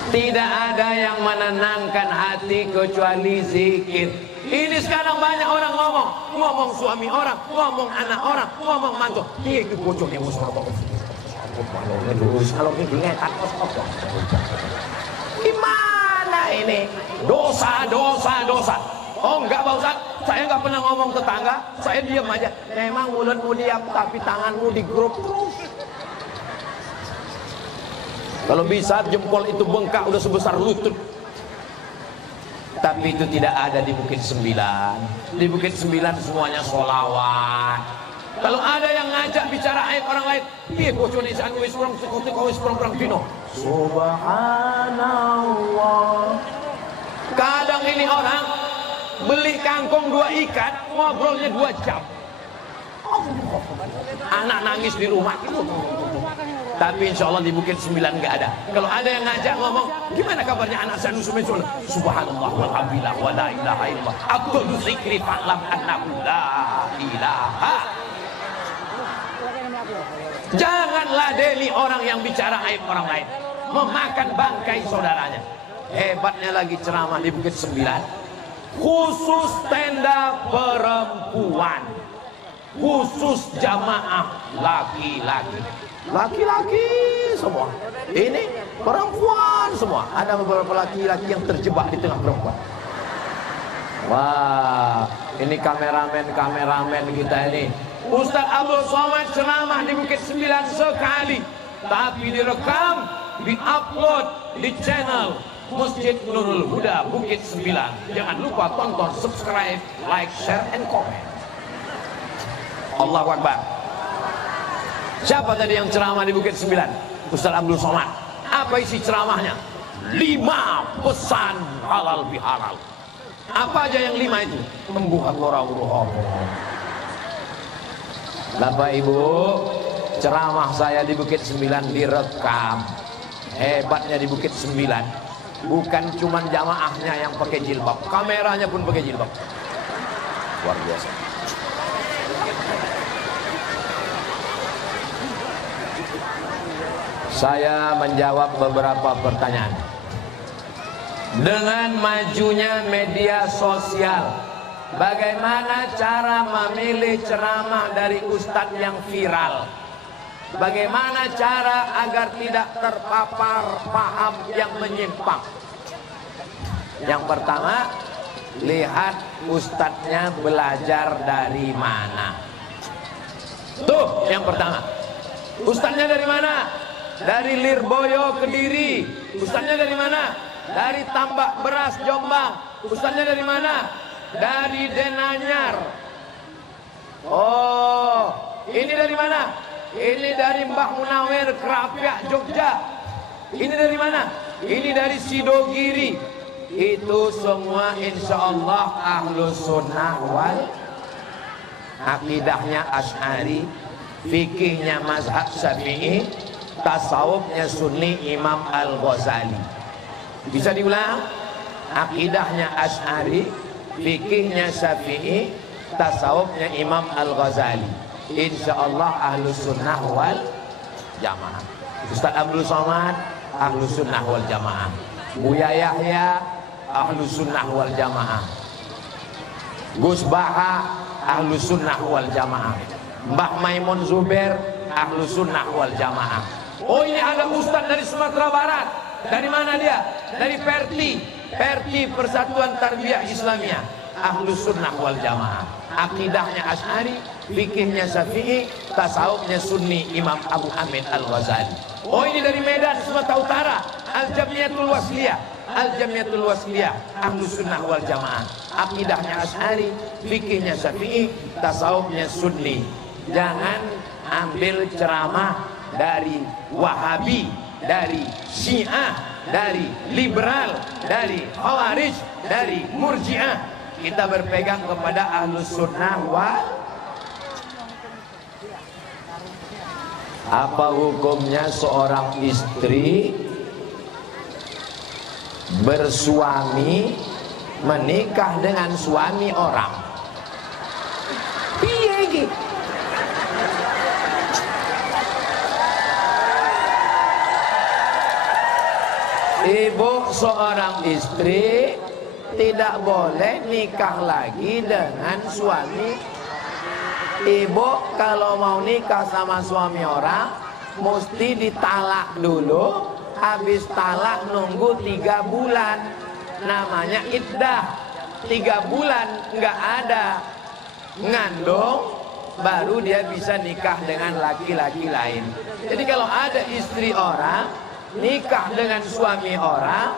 Tidak ada yang menenangkan hati kecuali zikir. Ini sekarang banyak orang ngomong suami orang, ngomong anak orang, ngomong mantu. Iya itu bocoknya musuh. Gimana ini? Dosa. Oh enggak Pak Ustaz, saya enggak pernah ngomong tetangga, saya diam aja. Memang mulutmu diam, tapi tanganmu di grup terus. Kalau bisa jempol itu bengkak udah sebesar lutut. Tapi itu tidak ada di Bukit Sembilan. Di Bukit Sembilan semuanya sholawat. Kalau ada yang ngajak bicara aib orang lain, iya bocor di sana wis kurang dino. Subhanallah. Kadang ini orang beli kangkung 2 ikat, ngobrolnya 2 jam. Anak nangis di rumah. Tapi insya Allah di Bukit Sembilan nggak ada. Kalau ada yang ngajak ngomong, gimana kabarnya anak saya Nusumi Sunnah? Subhanallah walhamdulillah wa la ilaha illallah. Abdul zikri fa'lam annahu la ilaha. Jangan ladeni orang yang bicara aib orang lain, memakan bangkai saudaranya. Hebatnya lagi ceramah di Bukit Sembilan, khusus tenda perempuan, khusus jamaah laki-laki. Laki-laki semua. Ini perempuan semua. Ada beberapa laki-laki yang terjebak di tengah perempuan. Wah, ini kameramen kita ini. Ustaz Abdul Somad ceramah di Bukit Sembilan sekali, tapi direkam, diupload di channel Masjid Nurul Huda Bukit Sembilan. Jangan lupa tonton, subscribe, like, share, and comment. Allahu Akbar. Siapa tadi yang ceramah di Bukit Sembilan? Ustaz Abdul Somad. Apa isi ceramahnya? 5 pesan halal bihalal. Apa aja yang 5 itu? Membuat orang-orang. Bapak Ibu, ceramah saya di Bukit Sembilan direkam. Hebatnya di Bukit Sembilan, bukan cuma jamaahnya yang pakai jilbab, kameranya pun pakai jilbab. Luar biasa. Saya menjawab beberapa pertanyaan. Dengan majunya media sosial, bagaimana cara memilih ceramah dari ustadz yang viral? Bagaimana cara agar tidak terpapar paham yang menyimpang? Yang pertama, lihat ustadznya belajar dari mana. Tuh yang pertama, ustadznya dari mana? Dari Lirboyo Kediri. Ustadznya dari mana? Dari Tambak Beras Jombang. Ustadznya dari mana? Dari Denanyar. Oh, ini dari mana? Ini dari Mbah Munawir Kerapiak Jogja. Ini dari mana? Ini dari Sidogiri. Itu semua insya Allah Ahlus Sunnah wal akidahnya Asy'ari, fikihnya mazhab Syafi'i, tasawufnya Sunni Imam Al-Ghazali. Bisa diulang? Akidahnya Asy'ari, fikihnya Syafi'i, tasawufnya Imam Al-Ghazali. Insya Allah Ahlus Sunnah wal Jamaah. Ustaz Abdul Somad Ahlus Sunnah wal Jamaah. Buya Yahya Ahlus Sunnah wal Jamaah. Gus Baha Ahlus Sunnah wal Jamaah. Mbah Maimun Zubair Ahlus Sunnah wal Jamaah. Oh, ini ada ustaz dari Sumatera Barat. Dari mana dia? Dari Perti Persatuan Tarbiyah Islamiyah. Ahlus Sunnah wal Jamaah. Akidahnya Asy'ari, fikihnya Syafi'i, tasawufnya Sunni Imam Abu Hamid Al-Ghazali. Oh, ini dari Medan Sumatera Utara. Al-Jamiyatul Wasliyah. Al-Jamiyatul Wasliyah Ahlus Sunnah wal Jamaah. Akidahnya Asy'ari, fikihnya Syafi'i, tasawufnya Sunni. Jangan ambil ceramah dari Wahabi, dari Syiah, dari liberal, dari Khawarij, dari Murji'ah. Kita berpegang kepada Ahlus Sunnah wal. Apa hukumnya seorang istri bersuami menikah dengan suami orang? Piye iki? Ibu seorang istri tidak boleh nikah lagi dengan suami. Ibu kalau mau nikah sama suami orang mesti ditalak dulu. Habis talak nunggu 3 bulan. Namanya iddah. 3 bulan nggak ada ngandung, baru dia bisa nikah dengan laki-laki lain. Jadi kalau ada istri orang nikah dengan suami orang,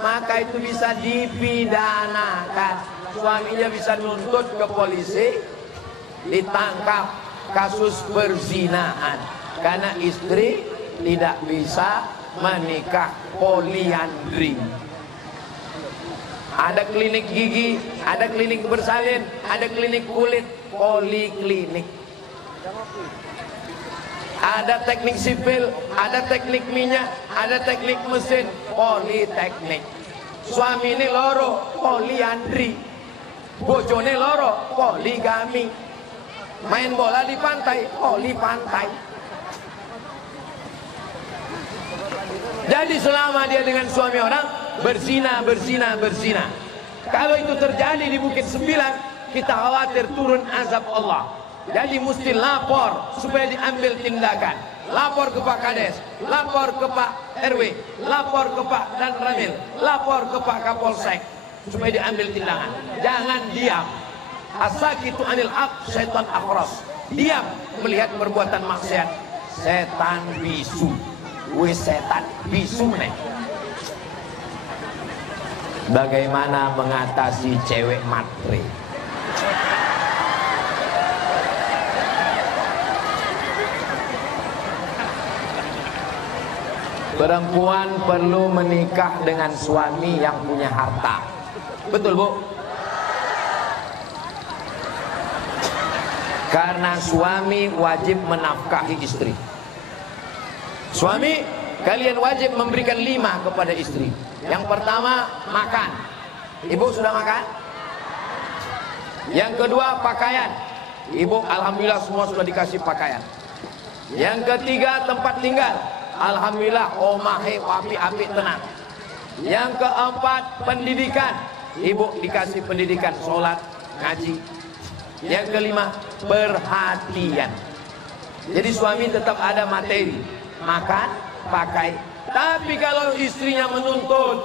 maka itu bisa dipidanakan. Suaminya bisa nuntut ke polisi, ditangkap kasus perzinahan. Karena istri tidak bisa menikah poliandri. Ada klinik gigi, ada klinik bersalin, ada klinik kulit, poliklinik. Ada teknik sipil, ada teknik minyak, ada teknik mesin, politeknik. Suami ini loro, poliandri. Bojone loro, poligami. Main bola di pantai, polipantai. Jadi selama dia dengan suami orang berzina. Kalau itu terjadi di Bukit 9, kita khawatir turun azab Allah. Jadi mesti lapor supaya diambil tindakan. Lapor ke Pak Kades, lapor ke Pak RW, lapor ke Pak Dan Ramil, lapor ke Pak Kapolsek supaya diambil tindakan. Jangan diam. As-sakitu anil haq syaitan akhras. Diam melihat perbuatan maksiat, setan bisu. Wis setan bisu nih. Bagaimana mengatasi cewek matre? Perempuan perlu menikah dengan suami yang punya harta. Betul, Bu? Karena suami wajib menafkahi istri. Suami, kalian wajib memberikan 5 kepada istri. Yang pertama, makan. Ibu sudah makan? Yang kedua, pakaian. Ibu alhamdulillah semua sudah dikasih pakaian. Yang ketiga, tempat tinggal. Alhamdulillah omahe wapi api tenang. Yang keempat, pendidikan. Ibu dikasih pendidikan sholat, ngaji. Yang kelima, perhatian. Jadi suami tetap ada materi, makan, pakai. Tapi kalau istrinya menuntut,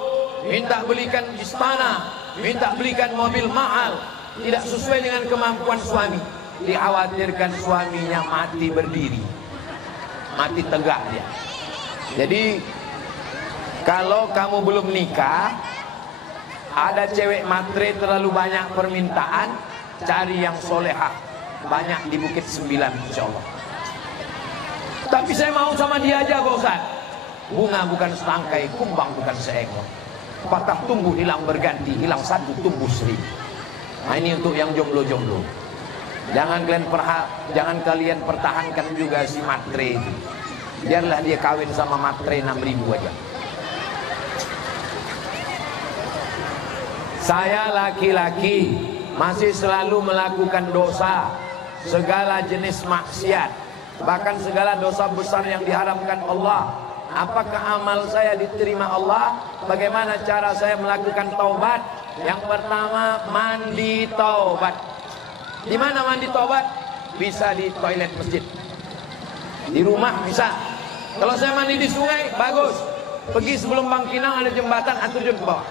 minta belikan istana, minta belikan mobil mahal, tidak sesuai dengan kemampuan suami, dikhawatirkan suaminya mati berdiri, mati tegak dia. Jadi kalau kamu belum nikah, ada cewek matre terlalu banyak permintaan, cari yang solehah, banyak di Bukit 9 insya Allah. Tapi saya mau sama dia aja Pak Ustaz. Bunga bukan setangkai, kumbang bukan seekor. Patah tumbuh hilang berganti, hilang satu tumbuh 1000. Nah ini untuk yang jomblo-jomblo. Jangan kalian pertahankan juga si matre itu. Biarlah dia kawin sama matre 6.000 aja. Saya laki-laki masih selalu melakukan dosa, segala jenis maksiat, bahkan segala dosa besar yang diharamkan Allah. Apakah amal saya diterima Allah? Bagaimana cara saya melakukan taubat? Yang pertama, mandi taubat. Di mana mandi taubat? Bisa di toilet masjid. Di rumah bisa. Kalau saya mandi di sungai, bagus. Pergi sebelum Bangkinang ada jembatan, atur ke bawah.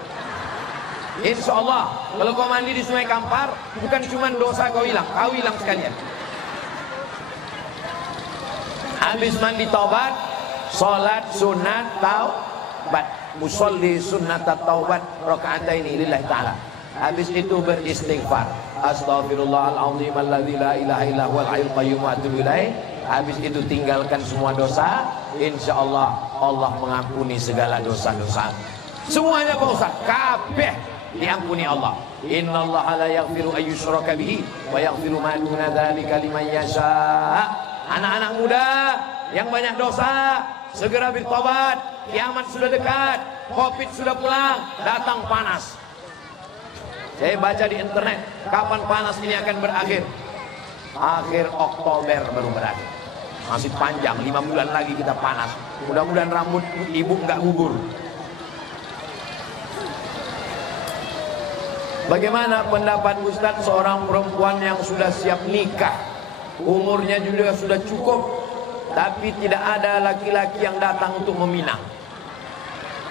Insya Allah, kalau kau mandi di Sungai Kampar, bukan cuma dosa kau hilang sekalian. Habis mandi taubat, sholat sunat taubat, musolli sunnat taubat rakaataini lillahi ta'ala. Habis itu beristighfar, astaghfirullahaladzim alladzi la ilaha illa huwal hayyul qayyum wa atubu ilaih. Habis itu tinggalkan semua dosa, insya Allah Allah mengampuni segala dosa-dosa. Semuanya Pak Ustaz, kabeh diampuni Allah. Innallaha la yaghfiru ayyushraka bihi wa yaghfiru ma duna dzalika liman yasha. Anak-anak muda yang banyak dosa, segera bertobat. Kiamat sudah dekat, Covid sudah pulang, datang panas. Saya baca di internet, kapan panas ini akan berakhir? Akhir Oktober baru berakhir. Masih panjang, 5 bulan lagi kita panas. Mudah-mudahan rambut ibu nggak gugur. Bagaimana pendapat Ustadz seorang perempuan yang sudah siap nikah, umurnya juga sudah cukup, tapi tidak ada laki-laki yang datang untuk meminang?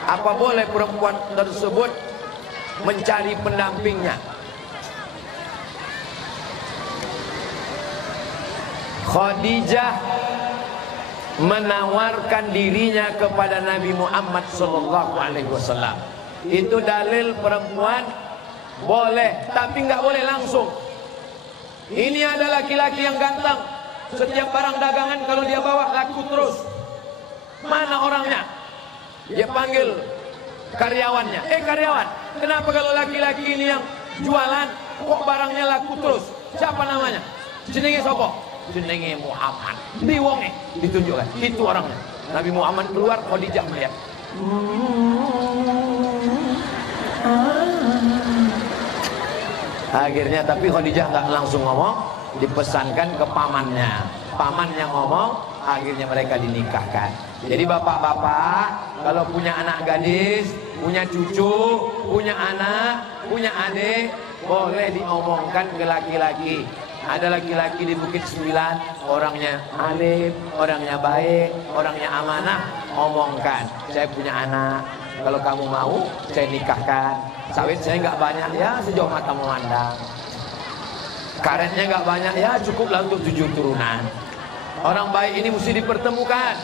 Apa boleh perempuan tersebut mencari pendampingnya? Khadijah menawarkan dirinya kepada Nabi Muhammad SAW. Itu dalil perempuan boleh, tapi nggak boleh langsung. Ini ada laki-laki yang ganteng, setiap barang dagangan kalau dia bawa laku terus. Mana orangnya? Dia panggil karyawannya. Karyawan, kenapa kalau laki-laki ini yang jualan kok barangnya laku terus? Siapa namanya? Jenenge sopo? Jenenge Muhammad. Diwonge, ditunjukkan. Itu orangnya. Nabi Muhammad keluar, Khadijah melihat. Akhirnya tapi Khadijah nggak langsung ngomong, dipesankan ke pamannya. Paman yang ngomong, akhirnya mereka dinikahkan. Jadi bapak-bapak kalau punya anak gadis, punya cucu, punya anak, punya adik, boleh diomongkan ke laki-laki. Ada laki-laki di Bukit Sembilan, orangnya alim, orangnya baik, orangnya amanah, omongkan. Saya punya anak, kalau kamu mau saya nikahkan. Sawit saya nggak banyak, ya sejauh mata memandang. Karetnya nggak banyak, ya cukuplah untuk 7 turunan. Orang baik ini mesti dipertemukan.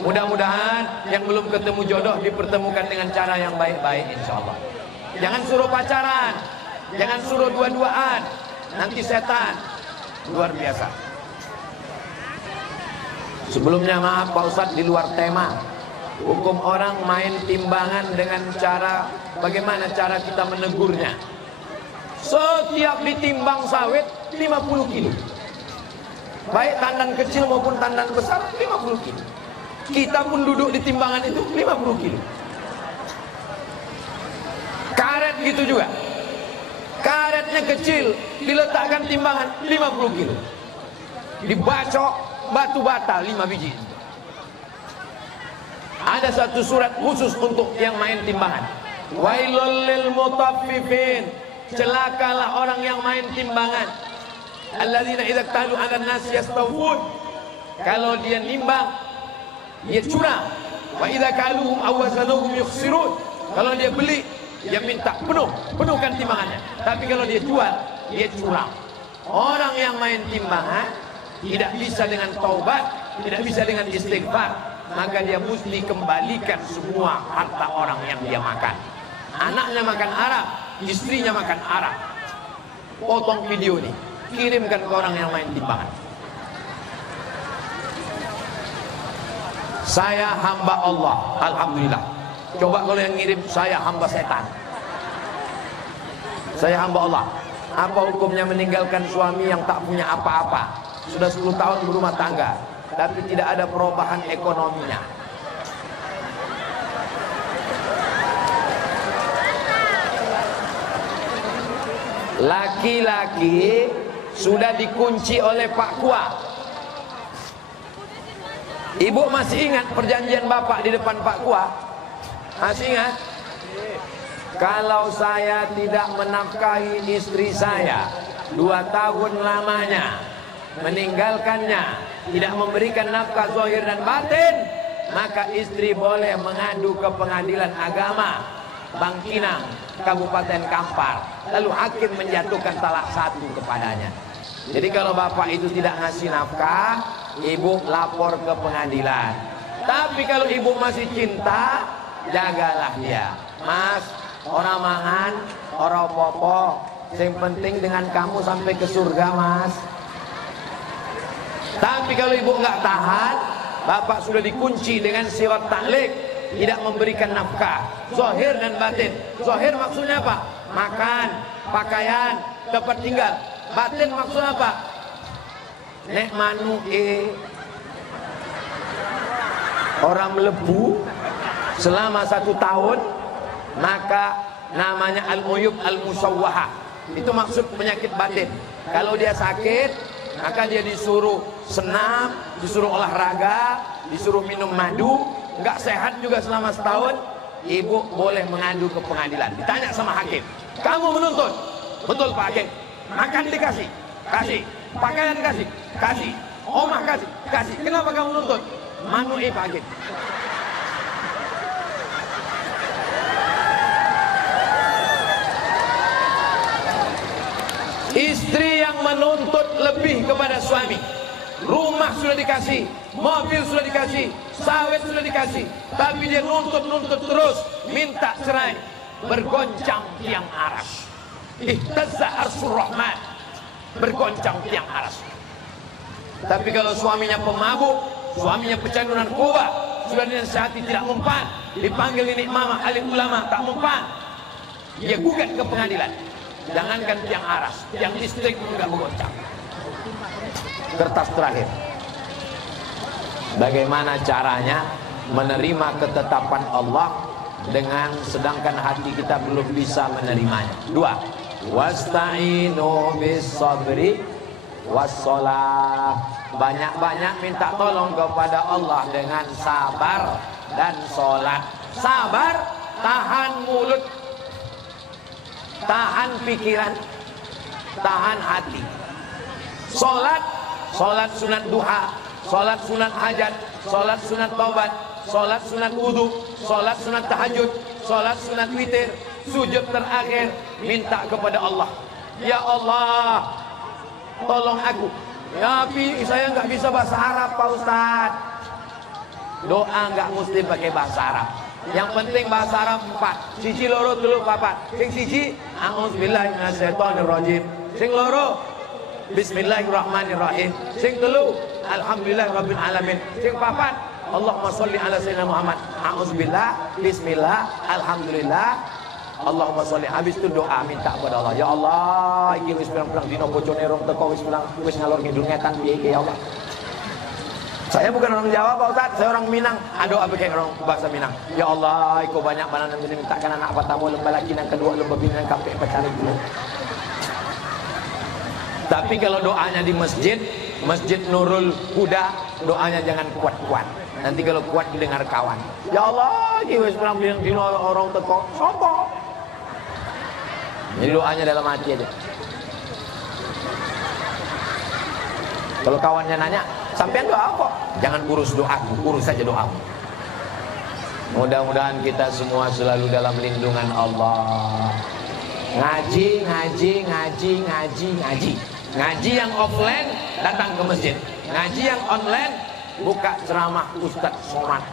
Mudah-mudahan yang belum ketemu jodoh dipertemukan dengan cara yang baik-baik, insya Allah. Jangan suruh pacaran, jangan suruh dua-duaan, nanti setan. Luar biasa. Sebelumnya maaf Pak Ustadz, di luar tema. Hukum orang main timbangan dengan cara, bagaimana cara kita menegurnya? Setiap ditimbang sawit 50 kilo, baik tandan kecil maupun tandan besar 50 kilo. Kita pun duduk di timbangan itu 50 kilo. Karet gitu juga. Karetnya kecil, diletakkan timbangan 50 kilo. Dibacok batu bata 5 biji. Ada satu surat khusus untuk yang main timbangan. Wailul lil mutaffifin. Celakalah orang yang main timbangan. Alladzina idza talu 'alan nas yastawfun. Kalau dia nimbang, dia curang. Wa idza kaluhum aw wazanuhum yukhsirun. Kalau dia beli, dia minta penuhkan timbangannya. Tapi kalau dia jual, dia curang. Orang yang main timbangan tidak bisa dengan taubat, tidak bisa dengan istighfar, maka dia mesti kembalikan semua harta orang yang dia makan. Anaknya makan arak, istrinya makan arak. Potong video ini, kirimkan ke orang yang main timbangan. Saya hamba Allah, alhamdulillah. Coba kalau yang ngirim, saya hamba setan. Saya hamba Allah. Apa hukumnya meninggalkan suami yang tak punya apa-apa? Sudah 10 tahun berumah tangga, tapi tidak ada perubahan ekonominya. Laki-laki sudah dikunci oleh Pak Kua. Ibu masih ingat perjanjian Bapak di depan Pak Kua? Masih ingat? Kalau saya tidak menafkahi istri saya 2 tahun lamanya, meninggalkannya, tidak memberikan nafkah zahir dan batin, maka istri boleh mengadu ke pengadilan agama Bangkinang, Kabupaten Kampar. Lalu hakim menjatuhkan talak 1 kepadanya. Jadi kalau bapak itu tidak ngasih nafkah, ibu lapor ke pengadilan. Tapi kalau ibu masih cinta, jagalah dia. Mas, orang mangan, orang popo, yang penting dengan kamu sampai ke surga, mas. Tapi kalau ibu nggak tahan, bapak sudah dikunci dengan siwat taklik, tidak memberikan nafkah zahir dan batin. Zahir maksudnya apa? Makan, pakaian, tempat tinggal. Batin maksudnya apa? Nek manu orang melebu selama 1 tahun, maka namanya al-uyub al-musawwahah. Itu maksud penyakit batin. Kalau dia sakit, maka dia disuruh senam, disuruh olahraga, disuruh minum madu. Nggak sehat juga selama setahun, ibu boleh mengadu ke pengadilan. Ditanya sama hakim, Kamu menuntut, betul Pak Hakim. Makan dikasih, kasih. Pakaian dikasih, kasih. Omah kasih, kasih. Kenapa kamu menuntut? Manui Pak Hakim. Istri yang menuntut lebih kepada suami, rumah sudah dikasih, mobil sudah dikasih, sawit sudah dikasih, tapi dia nuntut terus, minta cerai, bergoncang tiang aras. Ihtazza arsyur rahman, bergoncang tiang aras. Tapi kalau suaminya pemabuk, suaminya pecandu narkoba, sudah dinasihati tidak mempan, dipanggil ini mama alim ulama tak mempan, dia gugat ke pengadilan. Jangankan tiang aras, tiang listrik pun enggak bergoncang. Kertas terakhir. Bagaimana caranya menerima ketetapan Allah dengan sedangkan hati kita belum bisa menerimanya? Dua. Wasta'inu bis sabri wassalah. Banyak-banyak minta tolong kepada Allah dengan sabar dan sholat. Sabar, tahan mulut, tahan pikiran, tahan hati. Sholat, sholat sunat duha, sholat sunat hajat, sholat sunat taubat, sholat sunat wudu, sholat sunat tahajud, sholat sunat witir, sujud terakhir, minta kepada Allah, ya Allah, tolong aku. Ya, tapi saya nggak bisa bahasa Arab Pak Ustadz. Doa nggak mesti pakai bahasa Arab. Yang penting bahasa Arab 4. Siji loro telu papat. Sing siji a'udzubillahi minasyaitonirrajim. Sing loro bismillahirrahmanirrahim. Sing telu alhamdulillahirabbil alamin. Sing papat Allahumma sholli ala sayyidina Muhammad. A'udzubillah, bismillah, alhamdulillah, Allahumma sholli. Habis itu doa minta kepada Allah. Ya Allah, iki wis pirang-pirang dina bojone rong teko wis ngalor ngidul ngetan piye iki ya Allah. Saya bukan orang Jawa Pak Ustaz, saya orang Minang. Doa pakai orang bahasa Minang. Ya Allah, iko banyak mana yang mintakan anak pertama lembah laki yang kedua lembah bini yang kapek pecari dulu. Tapi kalau doanya di masjid, Masjid Nurul Huda, doanya jangan kuat-kuat. Nanti kalau kuat didengar kawan. Ya Allah, iki wis pirang-pirang dina orang teko. Sopo? Jadi doanya dalam hati aja. Kalau kawannya nanya, sampean doa apa? Jangan urus doaku, urus saja doamu. Mudah-mudahan kita semua selalu dalam lindungan Allah. Ngaji, ngaji, ngaji, ngaji, ngaji. Ngaji yang offline datang ke masjid. Ngaji yang online buka ceramah Ustadz Somad.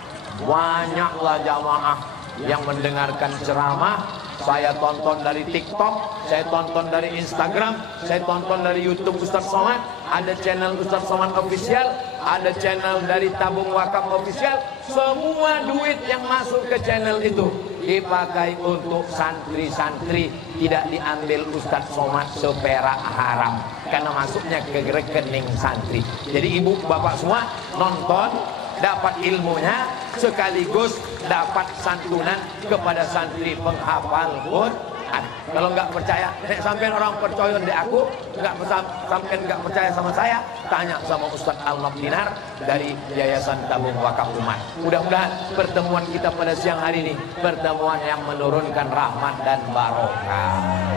Banyaklah jamaah yang mendengarkan ceramah. Saya tonton dari TikTok, saya tonton dari Instagram, saya tonton dari YouTube Ustadz Somad. Ada channel Ustadz Somad Official, ada channel dari Tabung Wakaf Official. Semua duit yang masuk ke channel itu dipakai untuk santri-santri, tidak diambil Ustadz Somad seperak haram, karena masuknya ke rekening santri. Jadi ibu bapak semua nonton, dapat ilmunya, sekaligus dapat santunan kepada santri penghafal Quran. Kalau nggak percaya, sampai orang percaya di aku, sampai nggak percaya sama saya, tanya sama Ustadz Al-Nok Dinar dari Yayasan Tabung Wakaf Umat. Mudah-mudahan pertemuan kita pada siang hari ini pertemuan yang menurunkan rahmat dan barokah.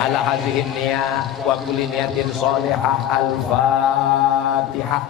Ala hazihin niyah wa kulli niyatin sholihah. Al-Fatihah.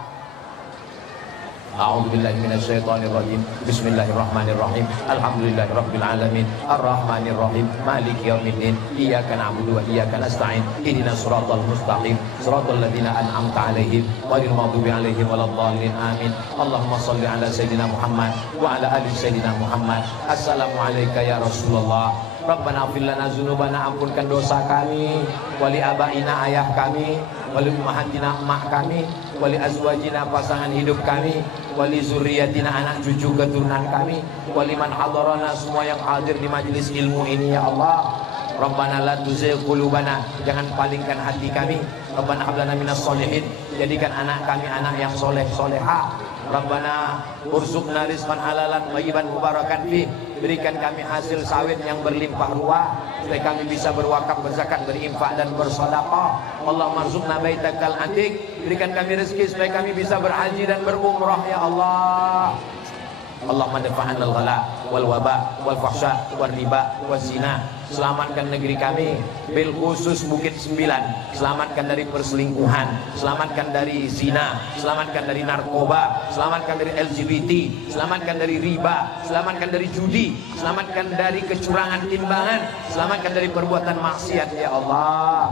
A'udzubillahi minasyaitonirrajim. Bismillahirrahmanirrahim. Alhamdulillahirabbil alamin. Arrahmanirrahim. Maliki yaumiddin. Iyyaka na'budu wa iyyaka nasta'in. Ihdinas siratal mustaqim. Siratal ladzina an'amta 'alaihim ghairil maghdubi 'alaihim waladdallin. Amin. Allahumma shalli 'ala sayyidina Muhammad wa 'ala ali sayyidina Muhammad. Assalamu alayka ya Rasulullah. Rabbana ighfir lana dzunubana, ampunkan dosa kami, wali abaina ayah kami, wali ummahatina emak kami, wali azwajina pasangan hidup kami, wali zurriyatina anak cucu keturunan kami, wali man hadarana semua yang hadir di majelis ilmu ini ya Allah. Rabbana la tuzigh qulubana, jangan palingkan hati kami. Rabbana hab lana minas sholihin, jadikan anak kami anak yang soleh solehah. Rabbana urzuqna rizqan halalan thayyiban mubarakan fi, berikan kami hasil sawit yang berlimpah ruah supaya kami bisa berwakaf, berzakat, berinfak dan bersedekah. Allahumma arzuqna baitakal atiq, berikan kami rezeki supaya kami bisa berhaji dan berumrah ya Allah. Allahumma dafa'an al-ghala wal waba wal fahsya wal riba wal zina. Selamatkan negeri kami, bil khusus Bukit 9. Selamatkan dari perselingkuhan, selamatkan dari zina, selamatkan dari narkoba, selamatkan dari LGBT, selamatkan dari riba, selamatkan dari judi, selamatkan dari kecurangan timbangan, selamatkan dari perbuatan maksiat ya Allah.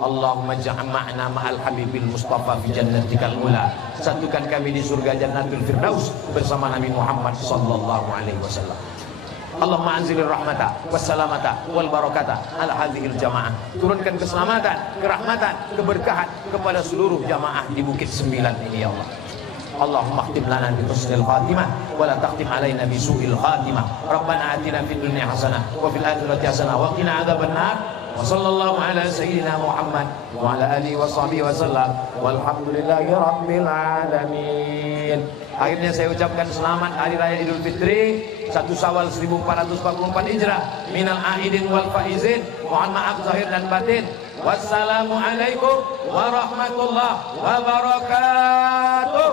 Allahumma ja'ma'na ma'al habibil mustafa fi jannatikal ula. Satukan kami di surga Jannatul Firdaus bersama Nabi Muhammad sallallahu alaihi wasallam. Allahumma anzilir rahmata wassalamata wal barakata ala hadhil jamaah. Turunkan keselamatan, kerahmatan, keberkahan kepada seluruh jamaah di Bukit 9 ini ya Allah. Allahumma khtim lana bi husnil khatimah wa la takhtim alaina bi su'il khatimah. Rabbana atina fid dunya hasanah wa fil akhirati hasanah wa qina adzabannar. Wa sallallahu ala sayyidina Muhammad wa ala alihi wa sahbihi wa sallam. Walhamdulillahi rabbil alamin. Akhirnya saya ucapkan selamat Hari Raya Idul Fitri 1 Syawal 1444 Hijrah. Minal aidin wal faizin. Mohon maaf zahir dan batin. Wassalamualaikum warahmatullahi wabarakatuh.